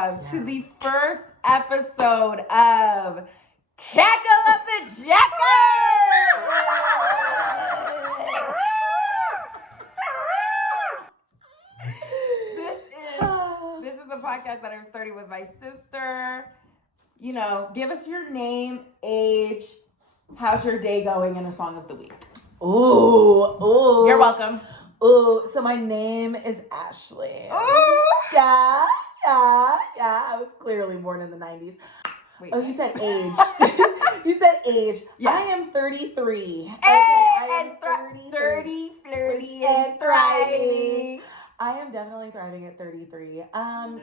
to the first episode of Cackle of the Jackle! This is a podcast that I'm starting with my sister. You know, give us your name, age, how's your day going, and a song of the week. Ooh. You're welcome. Ooh, so my name is Ashley. Ooh. Yeah. I was clearly born in the 90s. Wait, you said age. You said age. Yeah. I am 33. Hey, and 30, flirty, and thriving. I am definitely thriving at 33.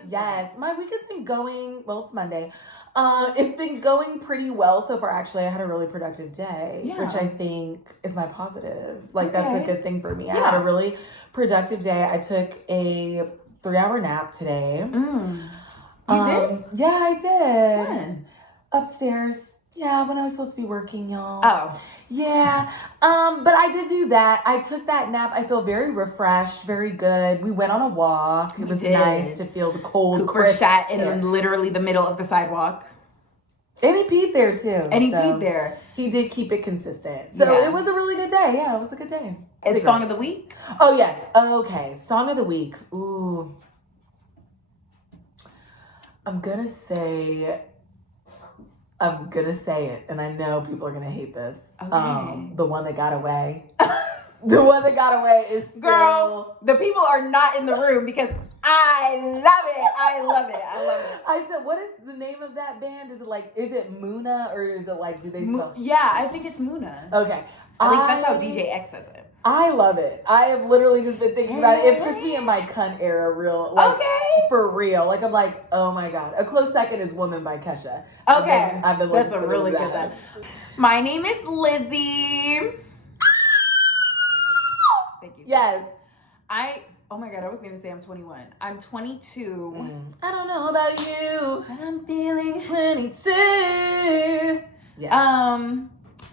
Yes, my week has been going, well, it's Monday. It's been going pretty well so far. Actually, I had a really productive day, which I think is my positive. Like, that's a good thing for me. I had a really productive day. I took a 3-hour nap today. You did? Yeah, I did. When? Upstairs. Yeah, when I was supposed to be working, y'all. Oh. Yeah. But I did do that. I took that nap. I feel very refreshed, very good. We went on a walk. It was nice to feel the cold, crisp sat in literally the middle of the sidewalk. And he peed there too. And he peed there. He did keep it consistent. So it was a really good day. Yeah, it was a good day. Is song of the week? Oh, yes. Okay. Song of the week. Ooh. I'm gonna say it, and I know people are gonna hate this. Okay. The One That Got Away. The One That Got Away is still... Girl, the people are not in the room because I love it. I said, what is the name of that band? Is it Muna, or is it like, do they spell? Yeah, I think it's Muna. Okay. At least that's how DJ X says it. I love it. I have literally just been thinking about it. It puts me in my cunt era for real. Like, I'm like, oh my God. A close second is Woman by Kesha. Okay. I've been that's a really good one. My name is Lizzie. Thank you. Yes. Oh my God, I was going to say I'm 21. I'm 22. I don't know about you, but I'm feeling 22. Yes.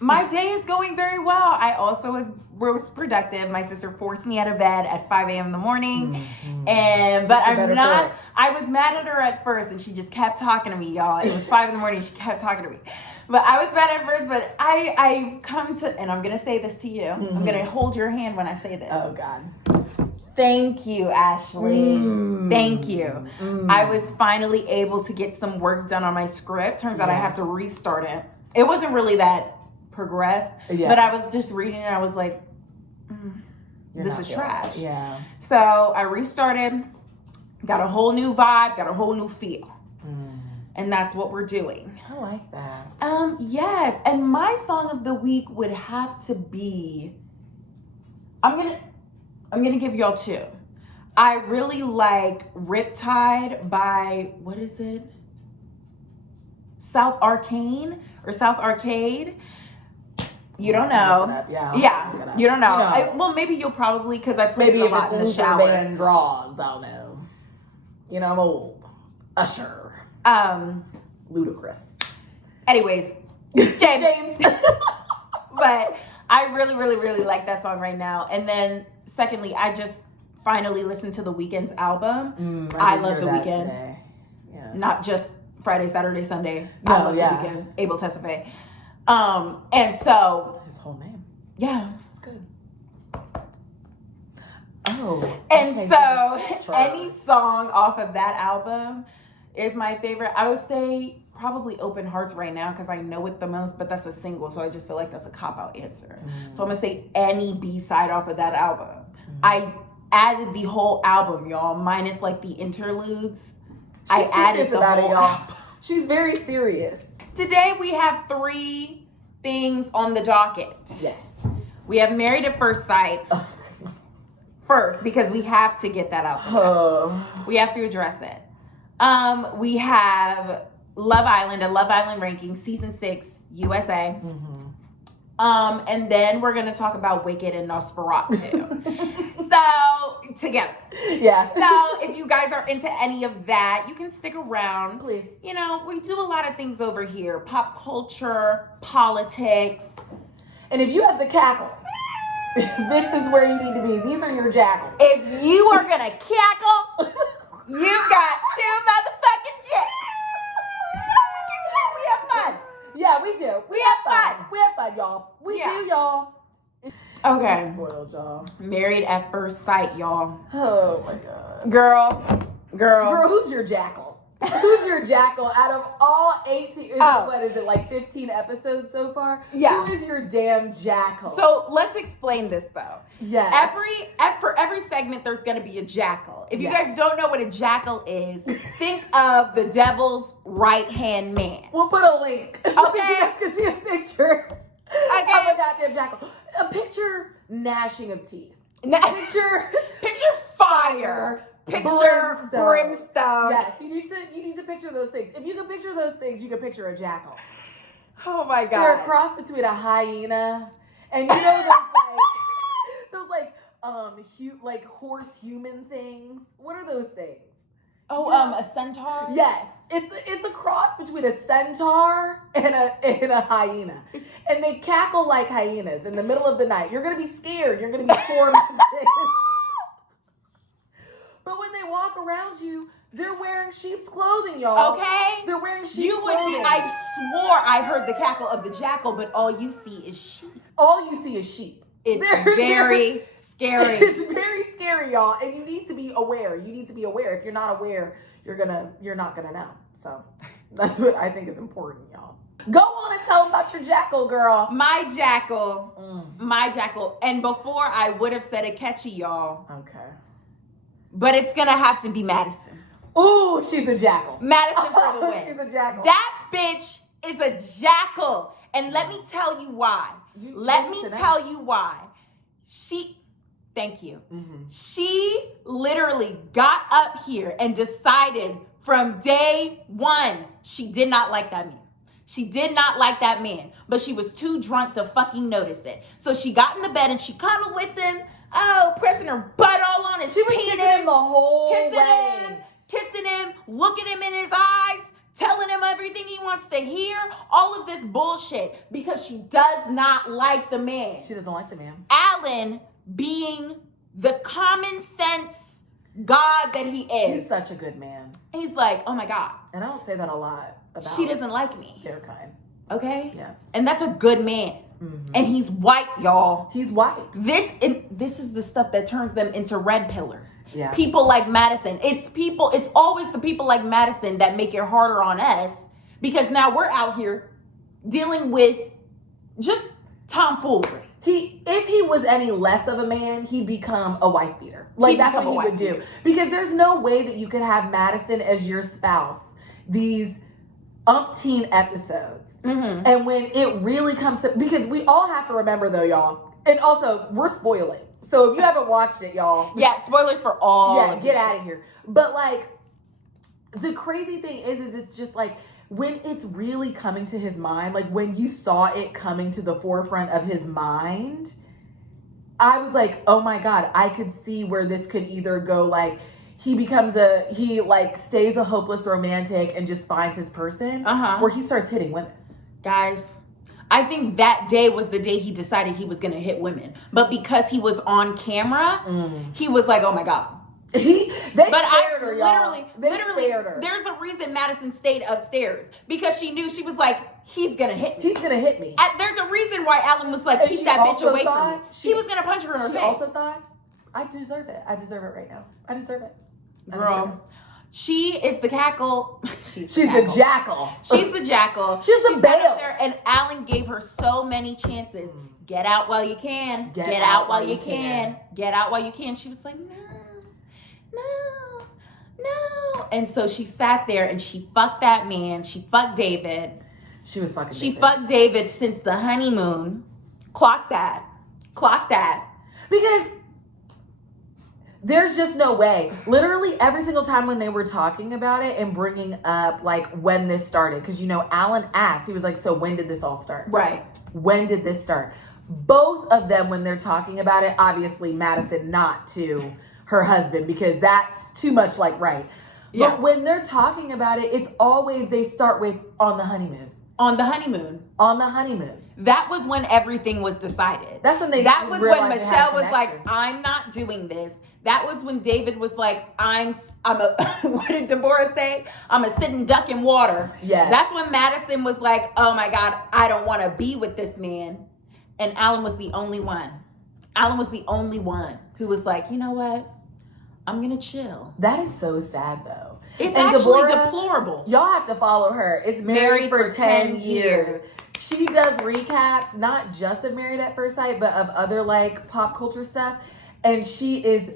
My day is going very well. I also was productive. My sister forced me out of bed at 5 a.m. in the morning. I was mad at her at first, and she just kept talking to me, y'all. It was 5 in the morning. She kept talking to me. But I was mad at first, but I come to, and I'm going to say this to you. I'm going to hold your hand when I say this. Oh, God. Thank you, Ashley. Thank you. I was finally able to get some work done on my script. Turns out I have to restart it. It wasn't really that progressed, but I was just reading it. I was like, this is trash. Yeah. So I restarted, got a whole new vibe, got a whole new feel. And that's what we're doing. I like that. Yes. And my song of the week would have to be, I'm gonna give y'all two. I really like Riptide by, what is it? South Arcade. You don't know. Yeah. You don't know. Well, maybe you'll probably, because I played it a lot in the shower. Band draws, I'll know. You know, I'm old. Usher. Ludacris. Anyways, James. But I really, really, really like that song right now. And then, secondly, I just finally listened to The Weeknd's album. I love The Weeknd. Yeah. Not just Friday, Saturday, Sunday. I love The Weeknd. Abel Tesfaye. And so his whole name. Yeah, it's good. Oh. And so any song off of that album is my favorite. I would say probably Open Hearts right now because I know it the most, but that's a single, so I just feel like that's a cop-out answer. So I'm gonna say any B-side off of that album. I added the whole album, y'all, minus like the interludes. I added the whole album. She's very serious. Today we have 3 things on the docket. Yes. We have Married at First Sight first because we have to get that out there. We have to address it. We have Love Island, a Love Island ranking, season 6, USA. And then we're gonna talk about Wicked and Nosferatu. So together. Yeah. So if you guys are into any of that, you can stick around. Please. You know, we do a lot of things over here. Pop culture, politics. And if you have the cackle, this is where you need to be. These are your jackals. If you are gonna cackle, you've got 2 motherfucking Okay. I'm spoiled, y'all. Married at first sight, y'all. Oh my god. Girl. Who's your Jackle? Who's your Jackle out of all 18? What is it, like 15 episodes so far? Yeah. Who is your damn Jackle? So let's explain this though. Yeah. For every segment, there's gonna be a jackal. If you Yes. guys don't know what a jackal is, think of the devil's right hand man. We'll put a link so Okay. you guys can see a picture of a goddamn Jackal. A picture gnashing of teeth. Picture fire. Picture brimstone. Yes, you need to picture those things. If you can picture those things, you can picture a jackal. Oh my god. They're a cross between a hyena and you know those like horse human things. What are those things? Oh, Yeah. a centaur? Yes, it's a cross between a centaur and a hyena, and they cackle like hyenas in the middle of the night. You're gonna be scared. You're gonna be tormented. But when they walk around you, they're wearing sheep's clothing, y'all. Okay. They're wearing sheep's clothing. I swore I heard the cackle of the jackal, but all you see is sheep. All you see is sheep. It's very scary. It's very scary, y'all, and you need to be aware. You need to be aware. If you're not aware, you're not gonna know. So that's what I think is important, y'all. Go on and tell them about your jackal, girl. My jackal. And before I would have said it catchy, y'all. Okay. But it's gonna have to be Madison. Ooh, she's a jackal. Madison for the win. She's a jackal. That bitch is a jackal. And let me tell you why. Tell you why. Thank you. Mm-hmm. She literally got up here and decided from day one, she did not like that man. She did not like that man, but she was too drunk to fucking notice it. So she got in the bed and she cuddled with him. Oh, pressing her butt all on his penis. She was kissing him the whole way. Kissing him, looking him in his eyes, telling him everything he wants to hear. All of this bullshit because she does not like the man. She doesn't like the man. Alan, being the common sense God that he is. He's such a good man. He's like, oh my God. And I don't say that a lot about she doesn't like me. They're kind. Okay? Yeah. And that's a good man. Mm-hmm. And he's white, y'all. He's white. This is the stuff that turns them into red pillars. Yeah. People like Madison. It's always the people like Madison that make it harder on us because now we're out here dealing with just tomfoolery. If he was any less of a man, he'd become a wife beater. Like that's what he would do. Because there's no way that you could have Madison as your spouse these umpteen episodes. Mm-hmm. And when it really comes to, because we all have to remember though, y'all, and also we're spoiling. So if you haven't watched it, y'all. Yeah, spoilers for all. Yeah, get out of here. But like, the crazy thing is it's just like, when it's really coming to his mind, like when you saw it coming to the forefront of his mind, I was like, oh my God, I could see where this could either go like, he stays a hopeless romantic and just finds his person, or he starts hitting women. Guys, I think that day was the day he decided he was going to hit women. But because he was on camera, he was like, oh my God. Literally, scared her. There's a reason Madison stayed upstairs because she knew, she was like, he's going to hit me. He's going to hit me. There's a reason why Alan was like, keep that bitch away from me. He was going to punch her in her face. She also thought, I deserve it. I deserve it right now. I deserve it. Girl. She is the cackle. She's the jackal. She's the jackal. She's the bail. And Alan gave her so many chances. Get out while you can. Get out while you can. Get out while you can. She was like, no. And so she sat there and she fucked that man. She fucked David. She was fucking She David. fucked David since the honeymoon. Clock that. Because there's just no way. Literally every single time when they were talking about it and bringing up like when this started, because Alan asked, he was like, so when did this all start? Right. When did this start? Both of them, when they're talking about it, obviously Madison not to her husband because that's too much like right. Yeah. But when they're talking about it, it's always they start with on the honeymoon. On the honeymoon. That was when everything was decided. That's when That was when Michelle was like, I'm not doing this. That was when David was like, I'm a, what did Deborah say? I'm a sitting duck in water. Yes. That's when Madison was like, oh my God, I don't want to be with this man. And Alan was the only one Alan was the only one who was like, you know what? I'm gonna chill. That is so sad though. It's actually deplorable. Y'all have to follow her. It's Married for 10 years. She does recaps, not just of Married at First Sight, but of other like pop culture stuff. And she is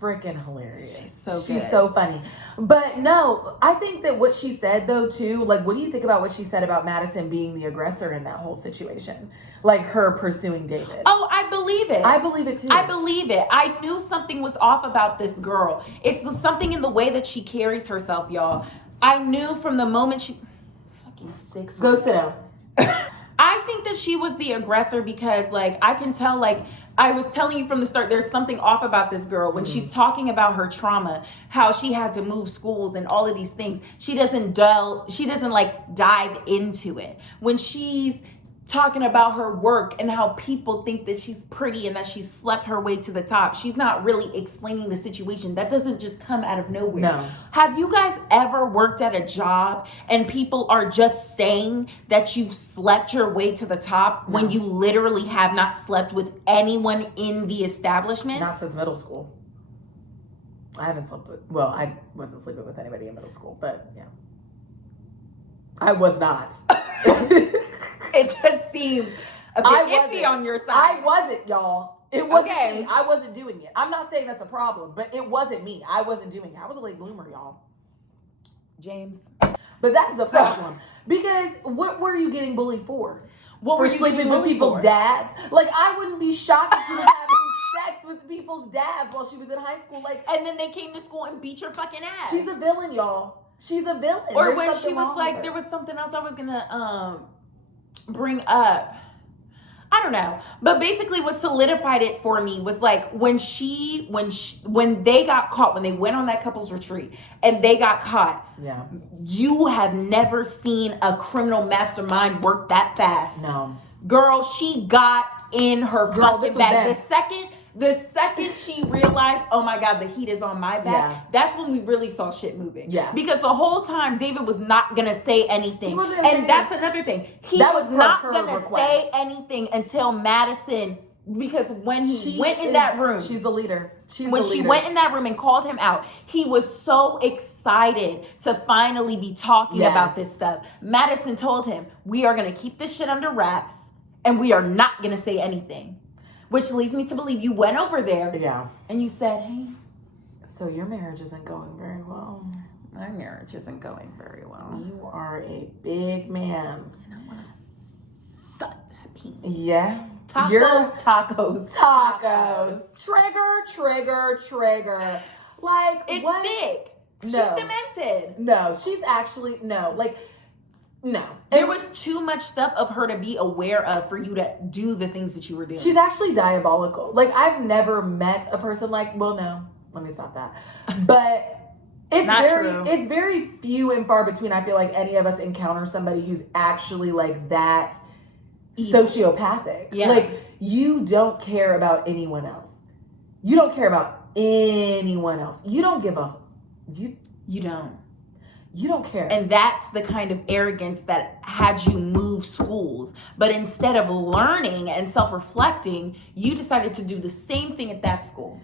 freaking hilarious. She's so funny. But no, I think that what she said though too, like what do you think about what she said about Madison being the aggressor in that whole situation? Like her pursuing David. Oh, I believe it. I believe it too. I believe it. I knew something was off about this girl. It's something in the way that she carries herself, y'all. I knew from the moment she... Fucking sick. Go sit down. I think that she was the aggressor because, like, I can tell, like, I was telling you from the start, there's something off about this girl. When she's talking about her trauma, how she had to move schools and all of these things, she doesn't like dive into it. When she's talking about her work and how people think that she's pretty and that she slept her way to the top, she's not really explaining the situation. That doesn't just come out of nowhere. No. Have you guys ever worked at a job and people are just saying that you've slept your way to the top when you literally have not slept with anyone in the establishment? Not since middle school. I haven't slept with, well, I wasn't sleeping with anybody in middle school, but yeah. I was not. It just seemed a bit iffy on your side. I wasn't, y'all. It wasn't me. I wasn't doing it. I'm not saying that's a problem, but it wasn't me. I wasn't doing it. I was a late bloomer, y'all. James. But that's the problem. Because what were you getting bullied for? What for were you sleeping with people's dads? Like, I wouldn't be shocked if she was having sex with people's dads while she was in high school. Like, and then they came to school and beat your fucking ass. She's a villain, y'all. She's a villain. Or there's when she was like, there was something else I was gonna bring up. I don't know, but basically what solidified it for me was like when they got caught, when they went on that couple's retreat and they got caught. Yeah. You have never seen a criminal mastermind work that fast. No. Girl, she got in her fucking bag. The second she realized, oh my God, the heat is on my back, that's when we really saw shit moving. Yeah. Because the whole time David was not gonna say anything. That's another thing. He was not gonna say anything until Madison, because when he went in that room. She's the leader. She went in that room and called him out, he was so excited to finally be talking about this stuff. Madison told him, we are gonna keep this shit under wraps and we are not gonna say anything. Which leads me to believe you went over there. Yeah. And you said, hey. So your marriage isn't going very well. My marriage isn't going very well. You are a big man. And I want to suck that penis. Yeah. Tacos. Trigger. Like, it's what? sick. No. She's demented. No, she's actually, no. Like, no. There was too much stuff of her to be aware of for you to do the things that you were doing. She's actually diabolical. Like, I've never met a person like, well, no, let me stop that. But it's very few and far between, I feel like, any of us encounter somebody who's actually like that sociopathic. Yeah. Like, you don't care about anyone else. You don't care about anyone else. You don't give a... You don't. You don't care. And that's the kind of arrogance that had you move schools. But instead of learning and self-reflecting, you decided to do the same thing at that school.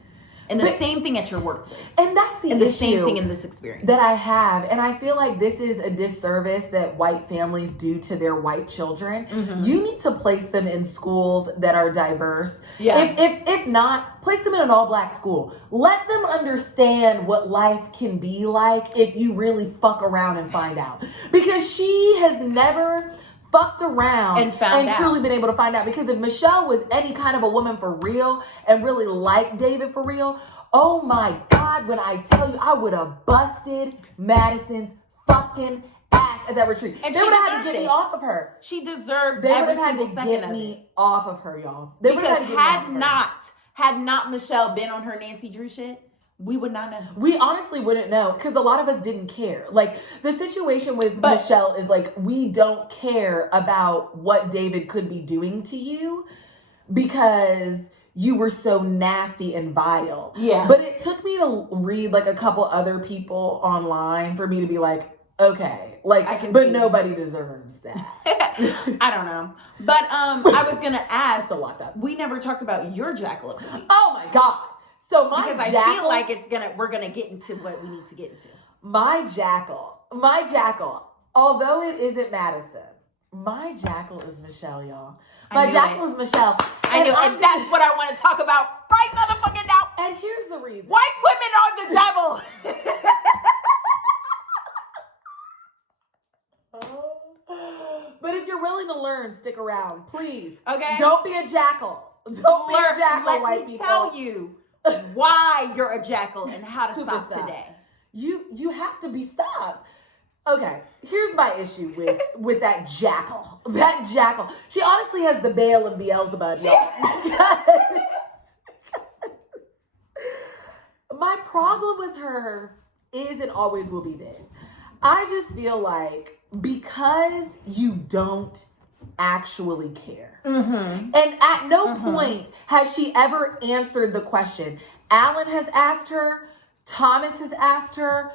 And the same thing at your workplace. And that's the issue. And the same thing in this experience. That I have. And I feel like this is a disservice that white families do to their white children. Mm-hmm. You need to place them in schools that are diverse. Yeah. If not, place them in an all-black school. Let them understand what life can be like if you really fuck around and find out. Because she has never fucked around and truly been able to find out. Because if Michelle was any kind of a woman for real and really liked David for real, oh my God, when I tell you, I would have busted Madison's fucking ass at that retreat. And they would have had to get me off of her. She deserves every single second of it. They would have had to get me off of her, y'all. Because had not Michelle been on her Nancy Drew shit, we would not know. We honestly wouldn't know because a lot of us didn't care. Like, the situation with Michelle is like, we don't care about what David could be doing to you because you were so nasty and vile. Yeah. But it took me to read like a couple other people online for me to be like, okay, like, but nobody deserves that. I don't know, but I was gonna ask. Still locked up. We never talked about your Jackle of the week. Oh my god! So because I feel like we're gonna get into what we need to get into. My Jackle. Although it isn't Madison, my Jackle is Michelle, y'all. My Jackle is Michelle. I knew, and that's what I want to talk about right motherfucking now. And here's the reason: white women are the devil. But if you're willing to learn, stick around, please. Okay. Don't be a jackal. Don't be a jackal, white people. Tell you why you're a jackal and how to stop today. You have to be stopped. Okay, here's my issue with that jackal. That jackal. She honestly has the Baal and Beelzebub, y'all. My problem with her is and always will be this. I just feel like because you don't actually care. Mm-hmm. And at no point has she ever answered the question. Alan has asked her. Thomas has asked her.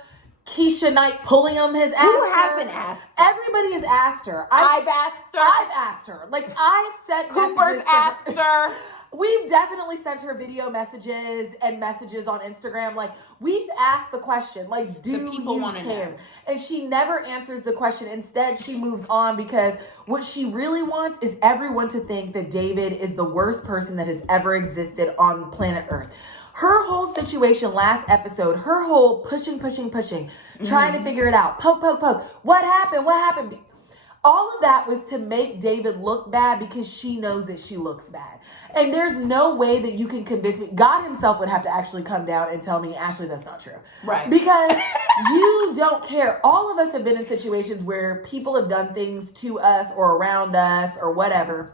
Keisha Knight Pulliam has asked her. Who hasn't asked her? Everybody has asked her. I've asked her. I've asked her. Like, I've sent Cooper's asked her. We've definitely sent her video messages and messages on Instagram. Like, we've asked the question, like, do you care? And she never answers the question. Instead, she moves on because what she really wants is everyone to think that David is the worst person that has ever existed on planet Earth. Her whole situation last episode, her whole pushing, trying to figure it out. Poke. What happened? All of that was to make David look bad because she knows that she looks bad. And there's no way that you can convince me. God himself would have to actually come down and tell me, Ashley, that's not true. Right. Because you don't care. All of us have been in situations where people have done things to us or around us or whatever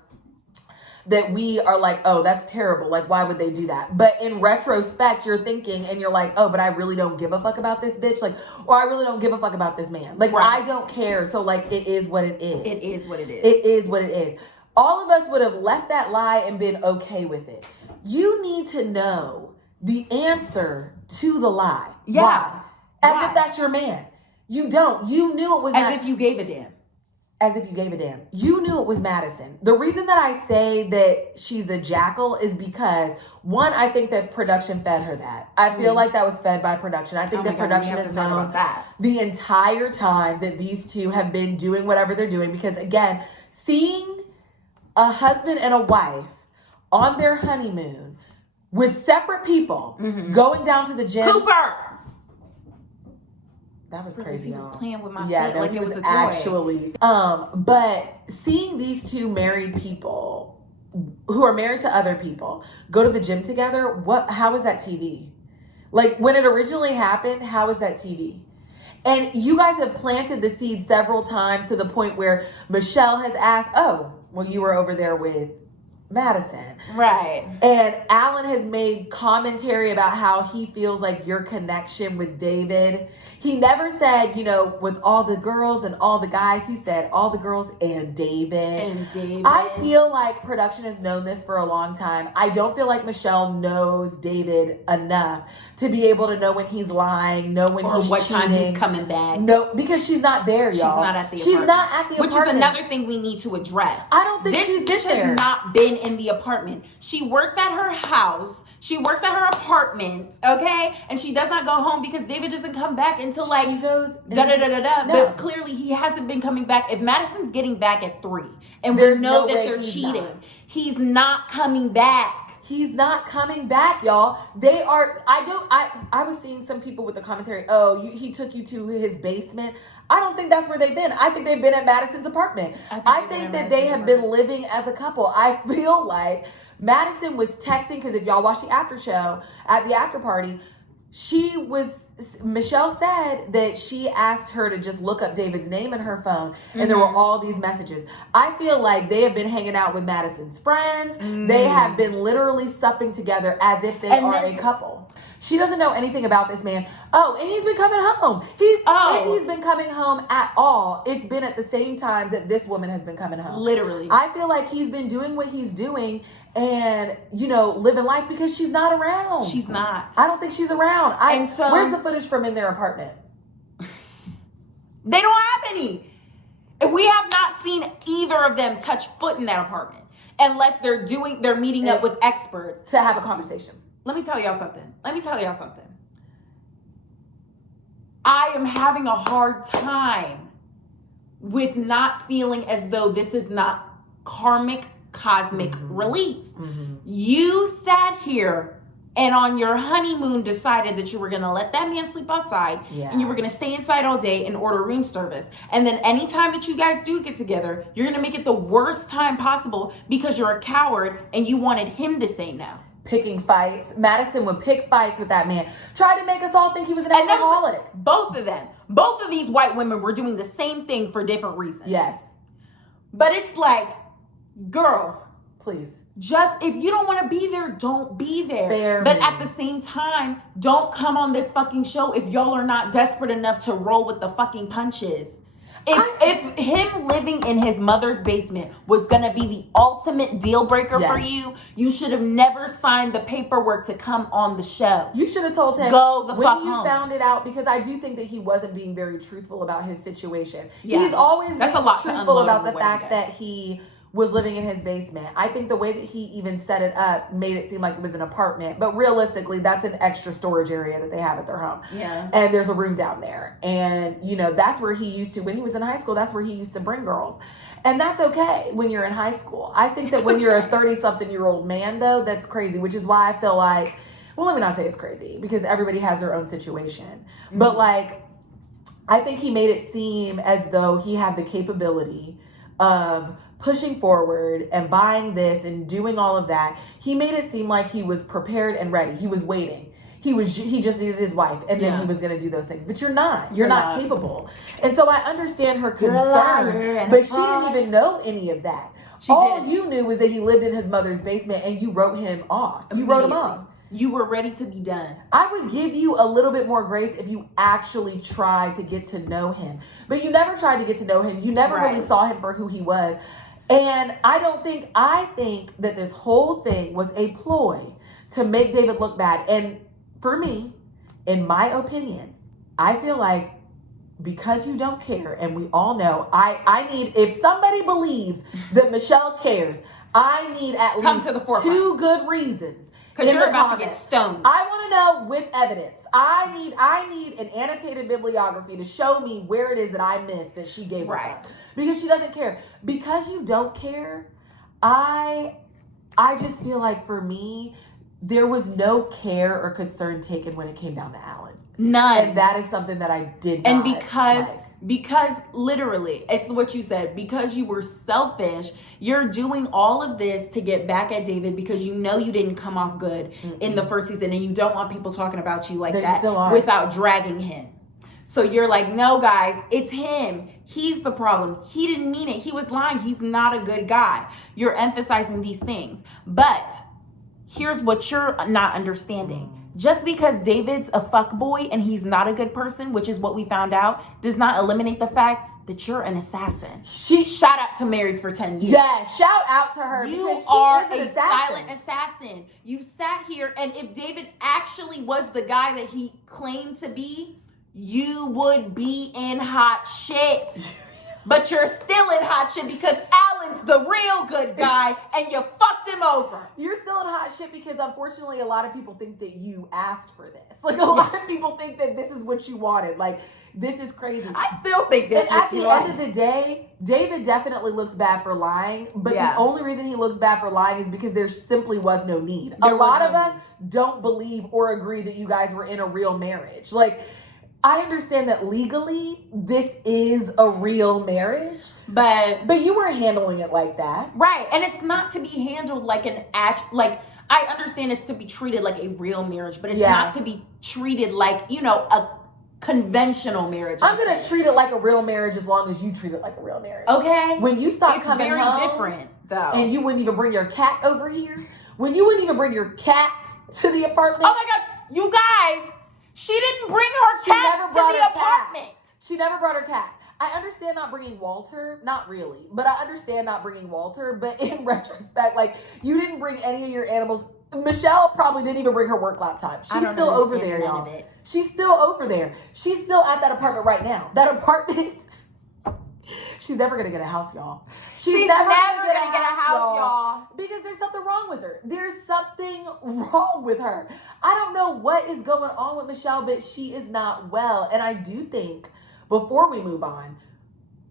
that we are like, oh, that's terrible. Like, why would they do that? But in retrospect, you're thinking and you're like, oh, but I really don't give a fuck about this bitch. Like, or I really don't give a fuck about this man. Like, I don't care. So, like, it is what it is. It is what it is. It is what it is. All of us would have left that lie and been okay with it. You need to know the answer to the lie. Yeah. Why? As if that's your man. You don't. You knew it was As if you gave a damn. As if you gave a damn. You knew it was Madison. The reason that I say that she's a jackal is because, one, I think that production fed her that. I feel like that was fed by production. I think that production has known the entire time that these two have been doing whatever they're doing. Because, again, seeing a husband and a wife on their honeymoon with separate people going down to the gym. Cooper! That was crazy. He was playing with my feet like it was a toy. Actually. But seeing these two married people who are married to other people go to the gym together, how is that TV? Like, when it originally happened, how is that TV? And you guys have planted the seed several times to the point where Michelle has asked, oh, well, you were over there with Madison. Right. And Alan has made commentary about how he feels like your connection with David. He never said, with all the girls and all the guys. He said all the girls and David. I feel like production has known this for a long time. I don't feel like Michelle knows David enough to be able to know when he's lying, know when he's what cheating. Time he's coming back. No, because she's not there, y'all. She's not at the apartment. She's not at the apartment. Which is another thing we need to address. I don't think this has not been in the apartment. She works at her house. She works at her apartment, okay? And she does not go home because David doesn't come back until she goes da-da-da-da-da. No. But clearly he hasn't been coming back. If Madison's getting back at 3 and we know that they're cheating, he's not coming back. He's not coming back, y'all. They are, I was seeing some people with the commentary, he took you to his basement. I don't think that's where they've been. I think they've been at Madison's apartment. I think that they have been living as a couple. I feel like Madison was texting, because if y'all watch the after show at the after party, Michelle said that she asked her to just look up David's name in her phone, and there were all these messages. I feel like they have been hanging out with Madison's friends. They have been literally supping together as if they are a couple. She doesn't know anything about this man. Oh, and he's been coming home. If he's been coming home at all, it's been at the same times that this woman has been coming home. Literally. I feel like he's been doing what he's doing and, living life because she's not around. She's not. I don't think she's around. Where's the footage from in their apartment? They don't have any. And we have not seen either of them touch foot in that apartment unless they're meeting up with experts to have a conversation. Let me tell y'all something. I am having a hard time with not feeling as though this is not karmic, cosmic relief. You sat here and on your honeymoon decided that you were going to let that man sleep outside and you were going to stay inside all day and order room service. And then anytime that you guys do get together, you're going to make it the worst time possible because you're a coward and you wanted him to say no. Picking fights. Madison would pick fights with that man. Tried to make us all think he was an alcoholic. Both of them. Both of these white women were doing the same thing for different reasons. Yes. But it's like, girl, please. Just, if you don't want to be there, don't be there. Spare but me. At the same time, don't come on this fucking show if y'all are not desperate enough to roll with the fucking punches. If him living in his mother's basement was going to be the ultimate deal breaker for you, you should have never signed the paperwork to come on the show. You should have told him, go the fuck home. When you found it out, because I do think that he wasn't being very truthful about his situation. Yeah. He's always been truthful about the fact that he was living in his basement. I think the way that he even set it up made it seem like it was an apartment, but realistically that's an extra storage area that they have at their home. Yeah. And there's a room down there. And that's where he used to, when he was in high school, that's where he used to bring girls. And that's okay when you're in high school. I think that when you're a 30-something-year-old man though, that's crazy, which is why I feel like, well, let me not say it's crazy because everybody has their own situation. But like, I think he made it seem as though he had the capability of pushing forward and buying this and doing all of that. He made it seem like he was prepared and ready. He was waiting. He just needed his wife and then he was going to do those things. But you're not. You're not capable. And so I understand her concern, but she didn't even know any of that. All you knew was that he lived in his mother's basement and you wrote him off. You wrote him off. You were ready to be done. I would give you a little bit more grace if you actually tried to get to know him. But you never tried to get to know him. You never really saw him for who he was. And I think that this whole thing was a ploy to make David look bad. And for me, in my opinion, I feel like because you don't care, and we all know, I need, if somebody believes that Michelle cares, I need at least 2 good reasons. Because you're about to get stoned. I want to know with evidence. I need an annotated bibliography to show me where it is that I missed that she gave up. Because she doesn't care. Because you don't care, I just feel like for me, there was no care or concern taken when it came down to Alan. None. And that is something that I did not because literally, it's what you said, because you were selfish, you're doing all of this to get back at David because you know you didn't come off good in the first season and you don't want people talking about you like that without dragging him. So you're like, no, guys, it's him. He's the problem. He didn't mean it. He was lying. He's not a good guy. You're emphasizing these things. But here's what you're not understanding. Just because David's a fuckboy and he's not a good person, which is what we found out, does not eliminate the fact that you're an assassin. She shot out to Married for 10 years. Yeah, shout out to her. You are a silent assassin. You sat here, and if David actually was the guy that he claimed to be, you would be in hot shit. But you're still in hot shit because Alan's the real good guy and you fucked him over. You're still in hot shit because unfortunately a lot of people think that you asked for this. Like a lot of people think that this is what you wanted. Like this is crazy. I still think that's what you wanted. At the end of the day, David definitely looks bad for lying. But the only reason he looks bad for lying is because there simply was no need. A lot of us don't believe or agree that you guys were in a real marriage. Like, I understand that legally this is a real marriage, but you weren't handling it like that. Right. And it's not to be handled like I understand it's to be treated like a real marriage, but it's not to be treated like, a conventional marriage. I'm going to treat it like a real marriage as long as you treat it like a real marriage. Okay. When you stop coming home. It's very different though. And you wouldn't even bring your cat over here. When you wouldn't even bring your cat to the apartment. Oh my God. You guys. She didn't bring her cat to the apartment. She never brought her cat. I understand not bringing Walter. Not really. But I understand not bringing Walter. But in retrospect, like, you didn't bring any of your animals. Michelle probably didn't even bring her work laptop. She's still over there, y'all. She's still over there. She's still at that apartment right now. That apartment. She's never gonna get a house, y'all. She's never gonna get a house, y'all. Because there's something wrong with her. There's something wrong with her. I don't know what is going on with Michelle, but she is not well. And I do think, before we move on,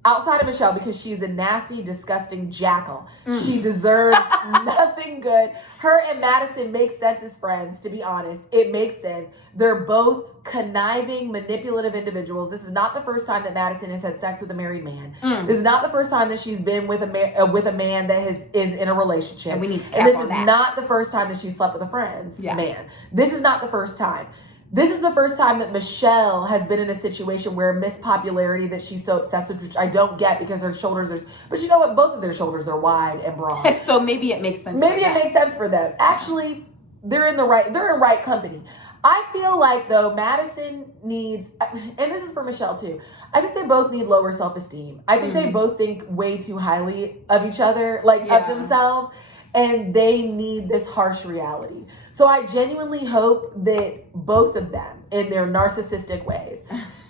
outside of Michelle, because she's a nasty, disgusting jackal, she deserves nothing good. Her and Madison make sense as friends, to be honest. It makes sense. They're both conniving, manipulative individuals. This is not the first time that Madison has had sex with a married man. This is not the first time that she's been with a man that is in a relationship. And we need to cap And this on is that. not the first time that she slept with a friend's man. This is not the first time. This is the first time that Michelle has been in a situation where Miss Popularity that she's so obsessed with, which I don't get because her shoulders are, but you know what? Both of their shoulders are wide and broad. So maybe it makes sense. Maybe it makes sense for them. Actually, they're in right company. I feel like, though, Madison needs, and this is for Michelle too, I think they both need lower self-esteem. I think they both think way too highly of each other, of themselves. And they need this harsh reality. So I genuinely hope that both of them, in their narcissistic ways,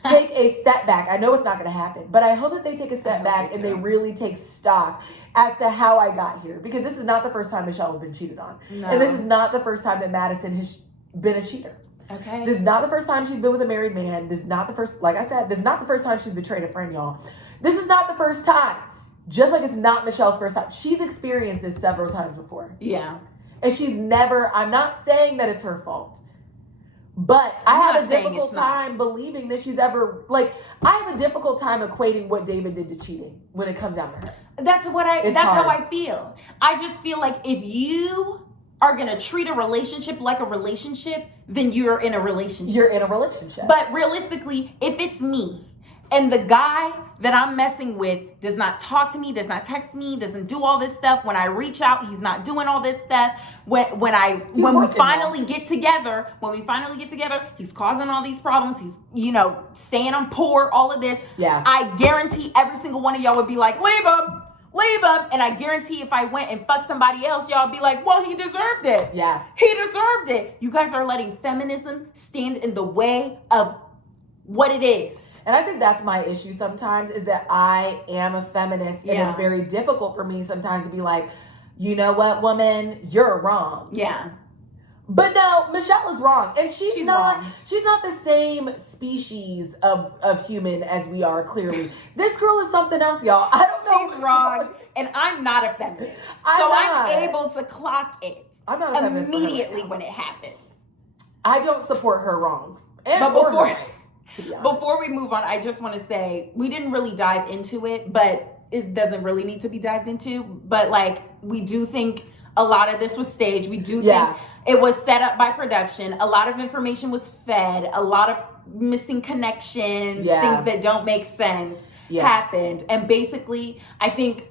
take a step back. I know it's not going to happen, but I hope that they take a step back and they really take stock as to how I got here. Because this is not the first time Michelle has been cheated on. No. And this is not the first time that Madison has been a cheater. Okay. This is not the first time she's been with a married man. This is not the first, like I said, this is not the first time she's betrayed a friend, y'all. This is not the first time. Just like it's not Michelle's first time. She's experienced this several times before. Yeah. And she's never, I'm not saying that it's her fault, but I have a difficult time believing that she's ever, I have a difficult time equating what David did to cheating when it comes down to her. That's how I feel. I just feel like if you are going to treat a relationship like a relationship, then you're in a relationship. You're in a relationship. But realistically, if it's me, and the guy that I'm messing with does not talk to me, does not text me, doesn't do all this stuff. When I reach out, he's not doing all this stuff. When we finally get together, he's causing all these problems. He's, saying I'm poor, all of this. Yeah. I guarantee every single one of y'all would be like, leave him. And I guarantee if I went and fucked somebody else, y'all be like, well, he deserved it. Yeah. He deserved it. You guys are letting feminism stand in the way of what it is. And I think that's my issue sometimes, is that I am a feminist, and it's very difficult for me sometimes to be like, you know what, woman, you're wrong. Yeah. But no, Michelle is wrong. And she's not the same species of human as we are, clearly. This girl is something else, y'all. I don't know. She's wrong. And I'm not a feminist. I'm able to clock it. I'm not a feminist immediately when it happens. I don't support her wrongs. Before we move on, I just want to say we didn't really dive into it, but it doesn't really need to be dived into. But we do think a lot of this was staged. We do think it was set up by production. A lot of information was fed. A lot of missing connections, things that don't make sense happened. And basically, I think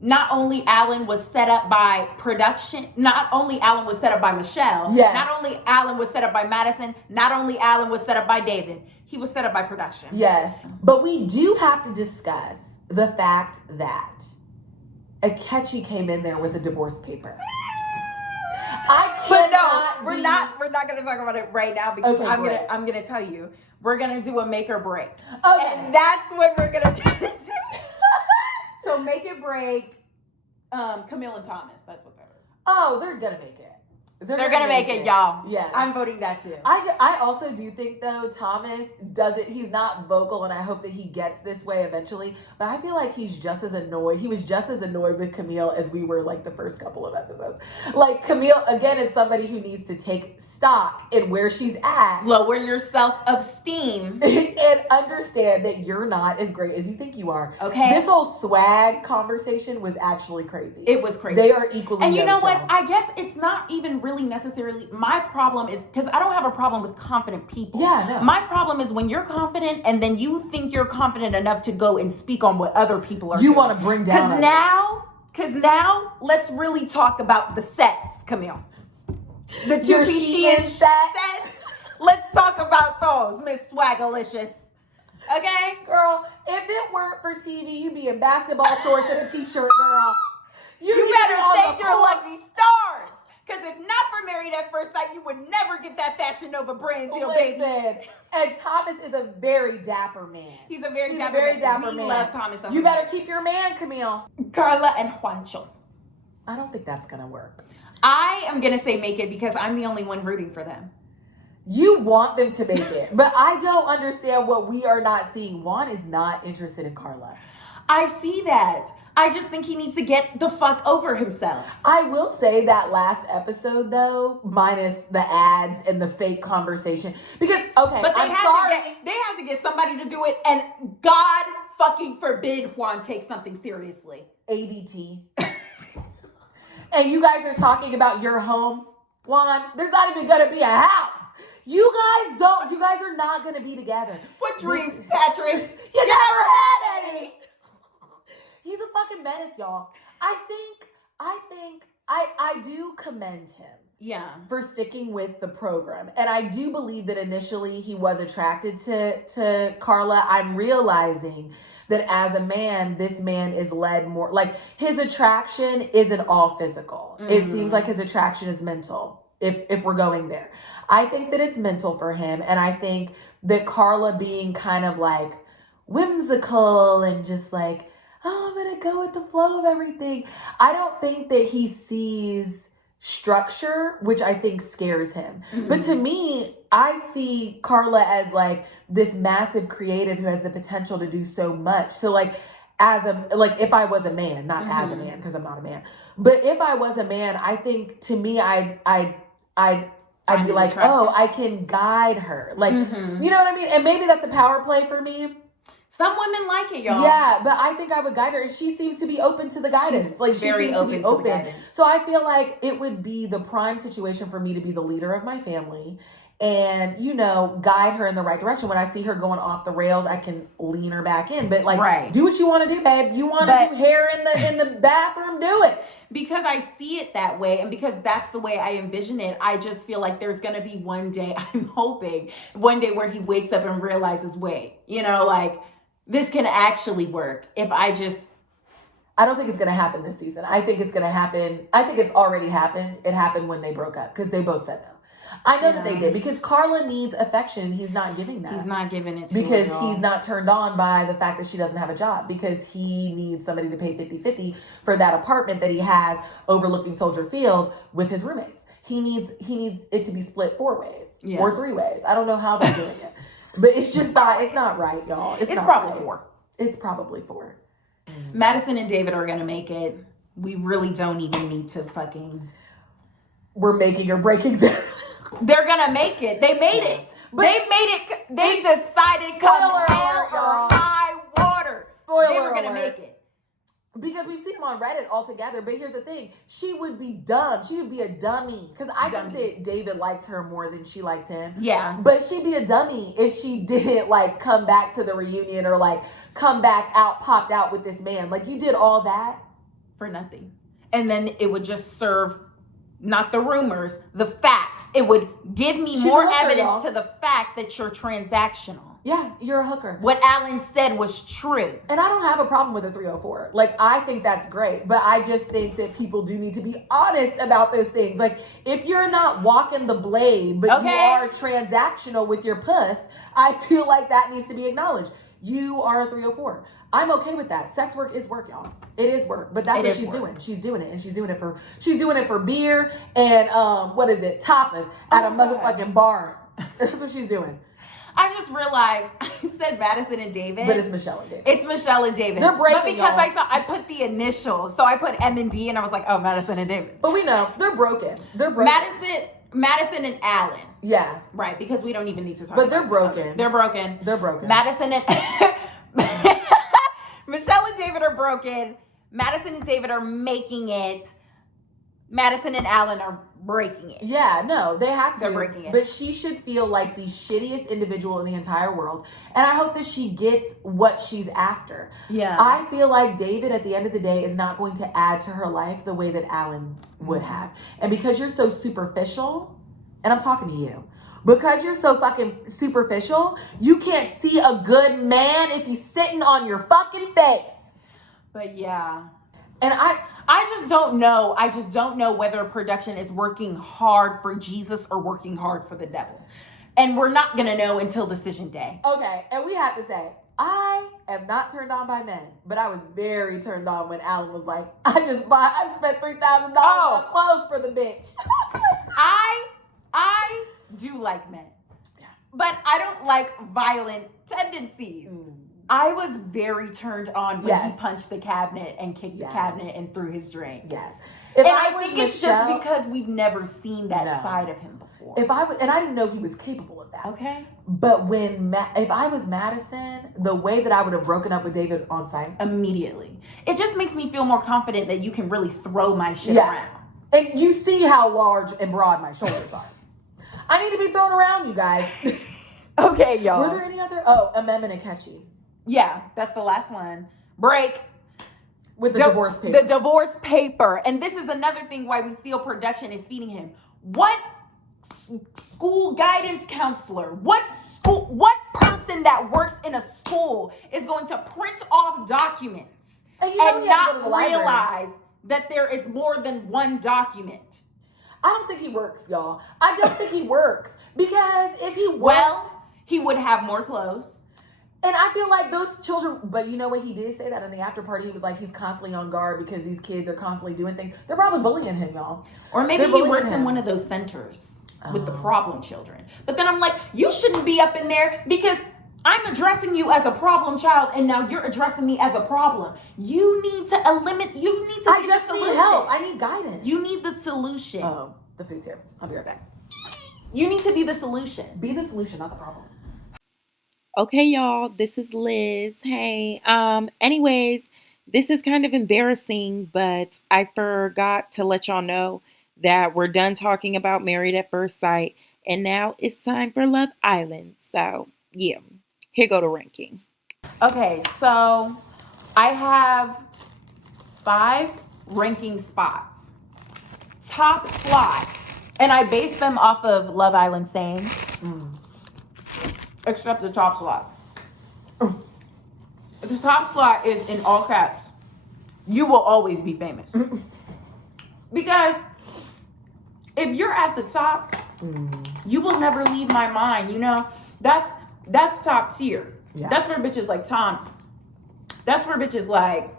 not only Alan was set up by production, not only Alan was set up by Michelle, not only Alan was set up by Madison, not only Alan was set up by David, he was set up by production. Yes. But we do have to discuss the fact that Akechi came in there with a divorce paper. We're not gonna talk about it right now because I'm gonna tell you, we're gonna do a make or break. Okay. And that's what we're gonna do. So make it break, Camille and Thomas. That's what that is. Oh, they're gonna make it. They're gonna make it, y'all. Yeah, I'm voting that too. I also do think though Thomas he's not vocal, and I hope that he gets this way eventually. But I feel like he's just as annoyed. He was just as annoyed with Camille as we were the first couple of episodes. Camille again is somebody who needs to take stock in where she's at, lower your self-esteem, and understand that you're not as great as you think you are. Okay. This whole swag conversation was actually crazy. It was crazy. They are equally. And you know what? I guess it's not even really necessarily my problem, is because I don't have a problem with confident people. Yeah, no. My problem is when you're confident and then you think you're confident enough to go and speak on what other people are doing. You want to bring down. Because now let's really talk about the sets, Camille. The two-piece Shein sets. Let's talk about those, Miss Swagalicious. Okay? Girl, if it weren't for TV, you'd be in basketball shorts and a t-shirt, girl. You better thank your lucky stars. Because if not for Married at First Sight, you would never get that Fashion Nova brand deal, Listen, baby. and Thomas is a very dapper man. He's a very dapper man. We love Thomas. You better keep your man, Camille. Carla and Juancho. I don't think that's going to work. I am going to say make it because I'm the only one rooting for them. You want them to make it, but I don't understand what we are not seeing. Juan is not interested in Carla. I see that. I just think he needs to get the fuck over himself. I will say that last episode, though, minus the ads and the fake conversation, because okay, but they had to get somebody to do it, and God fucking forbid Juan take something seriously. ADT. And you guys are talking about your home, Juan. There's not even gonna be a house. You guys are not gonna be together. What dreams, Patrick? You never had any. He's a fucking menace, y'all. I do commend him. Yeah. For sticking with the program. And I do believe that initially he was attracted to Carla. I'm realizing that as a man, this man is led more, like his attraction isn't all physical. Mm-hmm. It seems like his attraction is mental, if we're going there. I think that it's mental for him. And I think that Carla being kind of like whimsical and just like, oh, I'm gonna go with the flow of everything. I don't think that he sees structure, which I think scares him. Mm-hmm. But to me, I see Carla as like this massive creative who has the potential to do so much. So like if I was a man, not as a man, because I'm not a man, but if I was a man, I think to me, I'd be like, oh, I can guide her. Like, you know what I mean? And maybe that's a power play for me. Some women like it, y'all. Yeah, but I think I would guide her, and she seems to be open to the guidance. She's very open to the guidance. So I feel like it would be the prime situation for me to be the leader of my family and, guide her in the right direction. When I see her going off the rails, I can lean her back in. But do what you want to do, babe. You want to do hair in the bathroom, do it. Because I see it that way, and because that's the way I envision it, I just feel like there's going to be one day, I'm hoping, one day where he wakes up and realizes, wait, this can actually work if I don't think it's going to happen this season. I think it's going to happen. I think it's already happened. It happened when they broke up because they both said no. I know that they did because Carla needs affection. He's not giving that. He's not giving it to because her, he's not turned on by the fact that she doesn't have a job, because he needs somebody to pay 50-50 for that apartment that he has overlooking Soldier Field with his roommates. He needs it to be split 4 ways or 3 ways. I don't know how they're doing it. But it's just not, it's not right, y'all. It's probably right. 4. It's probably 4. Madison and David are going to make it. We really don't even need to fucking... We're making or breaking this. They're going to make it. They made it. But they made it. They decided come hell or high waters. They were going to make it. Because we've seen them on Reddit all together. But here's the thing. She would be dumb. She would be a dummy. Because I think that David likes her more than she likes him. Yeah. But she'd be a dummy if she didn't, come back to the reunion or, come back out, popped out with this man. You did all that. For nothing. And then it would just serve, not the rumors, the facts. It would give me more evidence to the fact that you're transactional. Yeah, you're a hooker. What Alan said was true. And I don't have a problem with a 304. I think that's great. But I just think that people do need to be honest about those things. If you're not walking the blade, but you are transactional with your puss, I feel like that needs to be acknowledged. You are a 304. I'm okay with that. Sex work is work, y'all. It is work. But that's what she's doing. She's doing it. And she's doing it for beer and tapas at a motherfucking bar. That's what she's doing. I just realized I said Madison and David. But it's Michelle and David. It's Michelle and David. They're breaking, but because I put the initials. So I put M and D and I was like, oh, Madison and David. But we know. They're broken. They're broken. Madison and Alan. Yeah. Right, because we don't even need to talk about it. But they're broken. They're broken. They're broken. Madison and... Michelle and David are broken. Madison and David are making it. Madison and Alan are breaking it. Yeah, no, they have to. They're breaking it. But she should feel like the shittiest individual in the entire world. And I hope that she gets what she's after. Yeah. I feel like David, at the end of the day, is not going to add to her life the way that Alan would have. And because you're so superficial, and I'm talking to you, because you're so fucking superficial, you can't see a good man if he's sitting on your fucking face. But yeah. And I just don't know. I just don't know whether production is working hard for Jesus or working hard for the devil. And we're not going to know until decision day. Okay, and we have to say, I am not turned on by men, but I was very turned on when Alan was like, I spent $3,000 on clothes for the bitch. I do like men, but I don't like violent tendencies. I was very turned on when he punched the cabinet and kicked the cabinet and threw his drink. Yes. I think it's just because we've never seen that side of him before. And I didn't know he was capable of that. Okay. But if I was Madison, the way that I would have broken up with David on site. Immediately. It just makes me feel more confident that you can really throw my shit around. And you see how large and broad my shoulders are. I need to be thrown around, you guys. Okay, y'all. Were there any other? Oh, Amendment and Catchy. Yeah, that's the last one. Break. With the divorce paper. The divorce paper. And this is another thing why we feel production is feeding him. What school guidance counselor, what person that works in a school is going to print off documents and not realize that there is more than one document? I don't think he works, y'all. I don't think he works. Because if he worked... Well, he would have more clothes. And I feel like those children... But you know what? He did say that in the after party. He was like, he's constantly on guard because these kids are constantly doing things. They're probably bullying him, y'all. Or maybe he works in one of those centers with the problem children. But then I'm like, you shouldn't be up in there because I'm addressing you as a problem child and now you're addressing me as a problem. You need to eliminate, you need to I just need help. I need guidance. You need the solution. Oh, the food's here. I'll be right back. You need to be the solution. Be the solution, not the problem. Okay, y'all, this is Liz. Hey, anyways, this is kind of embarrassing, but I forgot to let y'all know that we're done talking about Married at First Sight, and now it's time for Love Island. So, yeah, here go the ranking. Okay, so I have 5 ranking spots. Top slot, and I base them off of Love Island saying, except the top slot. The top slot is in all caps. You will always be famous. Because if you're at the top, you will never leave my mind. You know, that's top tier. Yeah. That's where bitches like Tom. That's where bitches like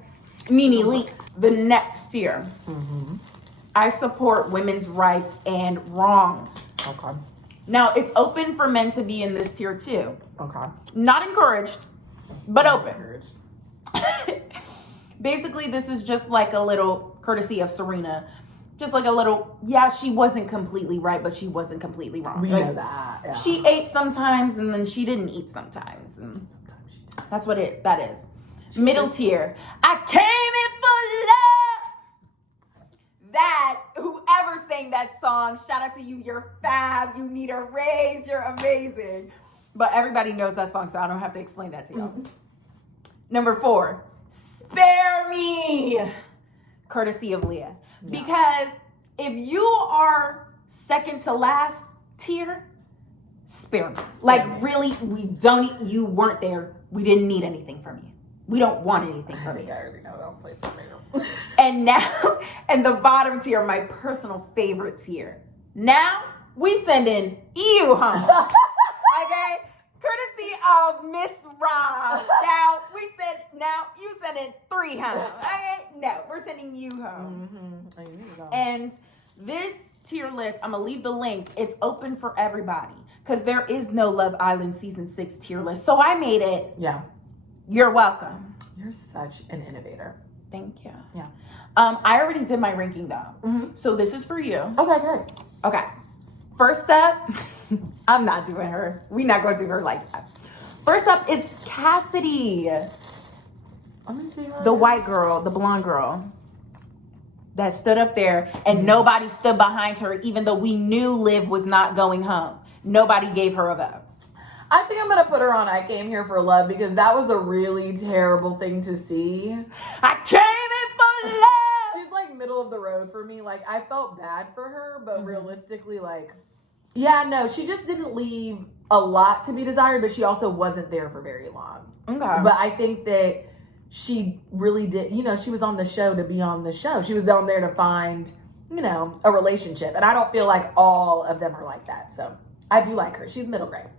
Mimi Leaks, the next tier. I support women's rights and wrongs. Okay. Now, it's open for men to be in this tier too. Okay. Not encouraged, but open. Encouraged. Basically, this is just like a little courtesy of Serena. Just like a little, yeah, she wasn't completely right, but she wasn't completely wrong. We like, know that. Yeah. She ate sometimes, and then she didn't eat sometimes. And Sometimes she did. that's what that is. Middle tier. I came in for love. That, whoever sang that song, shout out to you. You're fab. You need a raise. You're amazing. But everybody knows that song, so I don't have to explain that to y'all. Number 4, Spare Me. Courtesy of Leah. No. Because if you are second to last tier, spare me. Really, you weren't there. We didn't need anything from you. We don't want anything from you. I already know. Don't play something. And now, and the bottom tier, my personal favorite tier. Now, we send in you home. Okay? Courtesy of Miss Rob. Now you send in 3 home. Okay? No, we're sending you home. And this tier list, I'm gonna leave the link. It's open for everybody because there is no Love Island season 6 tier list. So I made it. Yeah. You're welcome. You're such an innovator. Thank you. Yeah. I already did my ranking though. So this is for you. Okay, great. Okay. First up, I'm not doing her. We're not going to do her like that. First up is Cassidy. Let me see her. The white girl, the blonde girl that stood up there and nobody stood behind her even though we knew Liv was not going home. Nobody gave her a vote. I think I'm going to put her on I Came Here for Love because that was a really terrible thing to see. I came in for love. She's like middle of the road for me. Like I felt bad for her, but realistically, like, yeah, no, she just didn't leave a lot to be desired, but she also wasn't there for very long. Okay. But I think that she really did, she was on the show to be on the show. She was down there to find, a relationship. And I don't feel like all of them are like that. So I do like her. She's middle grade.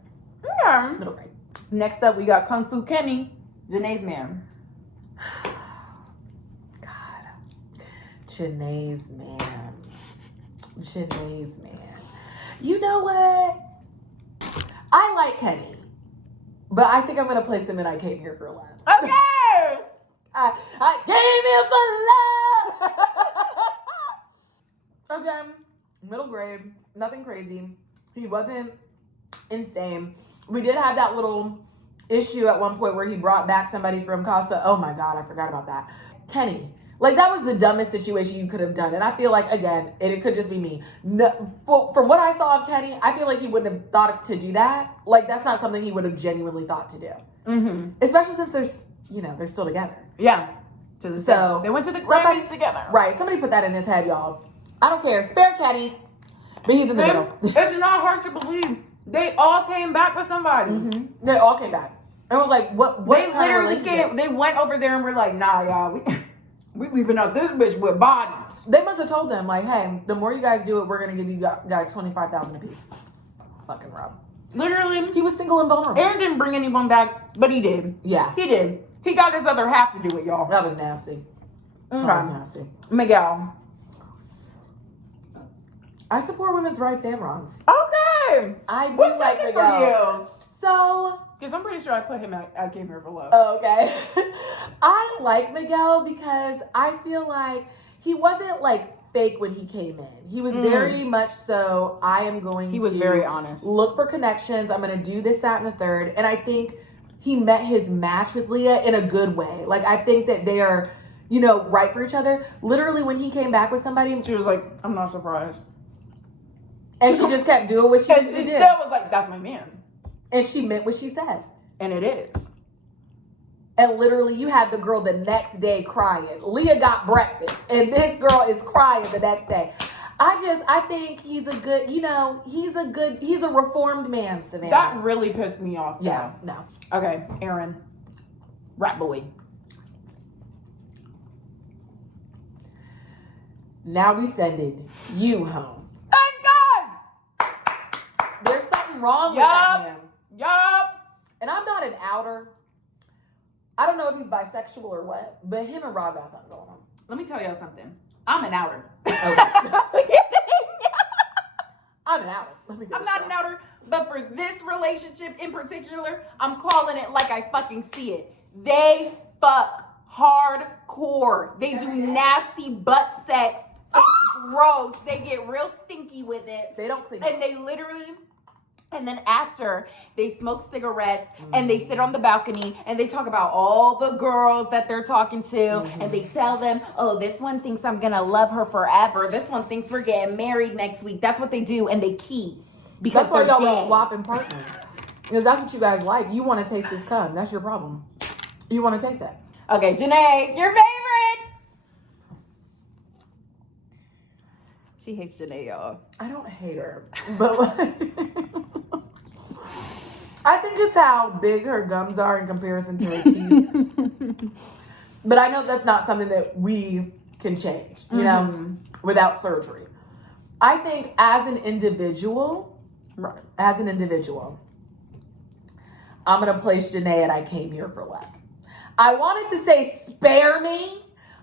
Yeah. Middle grade. Next up, we got Kung Fu Kenny, Janae's man. God. Janae's man. Janae's man. You know what? I like Kenny. But I think I'm going to place him in I Came Here for Love. Okay! I came here for love! Okay. Middle grade. Nothing crazy. He wasn't insane. We did have that little issue at one point where he brought back somebody from Casa. Oh my God, I forgot about that. Kenny. Like, that was the dumbest situation you could have done. And I feel like, again, it could just be me. No, from what I saw of Kenny, I feel like he wouldn't have thought to do that. Like, that's not something he would have genuinely thought to do. Mm-hmm. Especially since they're still together. Yeah. So they went to the Grammys together. Right. Somebody put that in his head, y'all. I don't care. Spare Kenny. But he's in the middle. It's not hard to believe. They all came back with somebody. Mm-hmm. They all came back. And it was like, what they literally came. They went over there and were like, nah, y'all. We leaving out this bitch with bodies. They must have told them, like, hey, the more you guys do it, we're going to give you guys $25,000 apiece. Fucking Rob. Literally. He was single and vulnerable. Aaron didn't bring anyone back, but he did. Yeah. He did. He got his other half to do it, y'all. That was nasty. Okay. That was nasty. Miguel. I support women's rights and wrongs. Okay. I do What like does it Miguel. for you? So... Because I'm pretty sure I put him out. I Came Here for Love. Okay. I like Miguel because I feel like he wasn't like fake when he came in. He was very much so, I am going to... He was very honest. Look for connections. I'm going to do this, that, and the third. And I think he met his match with Leah in a good way. Like, I think that they are, right for each other. Literally, when he came back with somebody... She was like, I'm not surprised. And she just kept doing what she And she did. still was like, that's my man. And she meant what she said. And it is. And literally, you had the girl the next day crying. Leah got breakfast, and this girl is crying the next day. I think he's a good, he's a reformed man, Savannah. That really pissed me off. Yeah, no. Okay, Aaron. Rat boy. Now we sending you home. Thank God! There's something wrong with that man. Yup. And I'm not an outer. I don't know if he's bisexual or what, but him and Rob got something going on. Let me tell y'all something. I'm an outer. Okay. I'm an outer. I'm not an outer, but for this relationship in particular, I'm calling it like I fucking see it. They fuck hardcore. They do nasty butt sex. It's gross. They get real stinky with it. They don't clean And up. they literally... And then after, they smoke cigarettes and they sit on the balcony and they talk about all the girls that they're talking to and they tell them, oh, this one thinks I'm going to love her forever. This one thinks we're getting married next week. That's what they do. And they key because that's why they're y'all gay. be swapping partners. Because that's what you guys like. You want to taste his cum. That's your problem. You want to taste that. Okay, Janae, your favorite. She hates Janae, y'all. I don't hate her. But like... I think it's how big her gums are in comparison to her teeth. But I know that's not something that we can change, without surgery. I think as an individual, I'm going to place Janae and I Came Here for Love. I wanted to say spare me,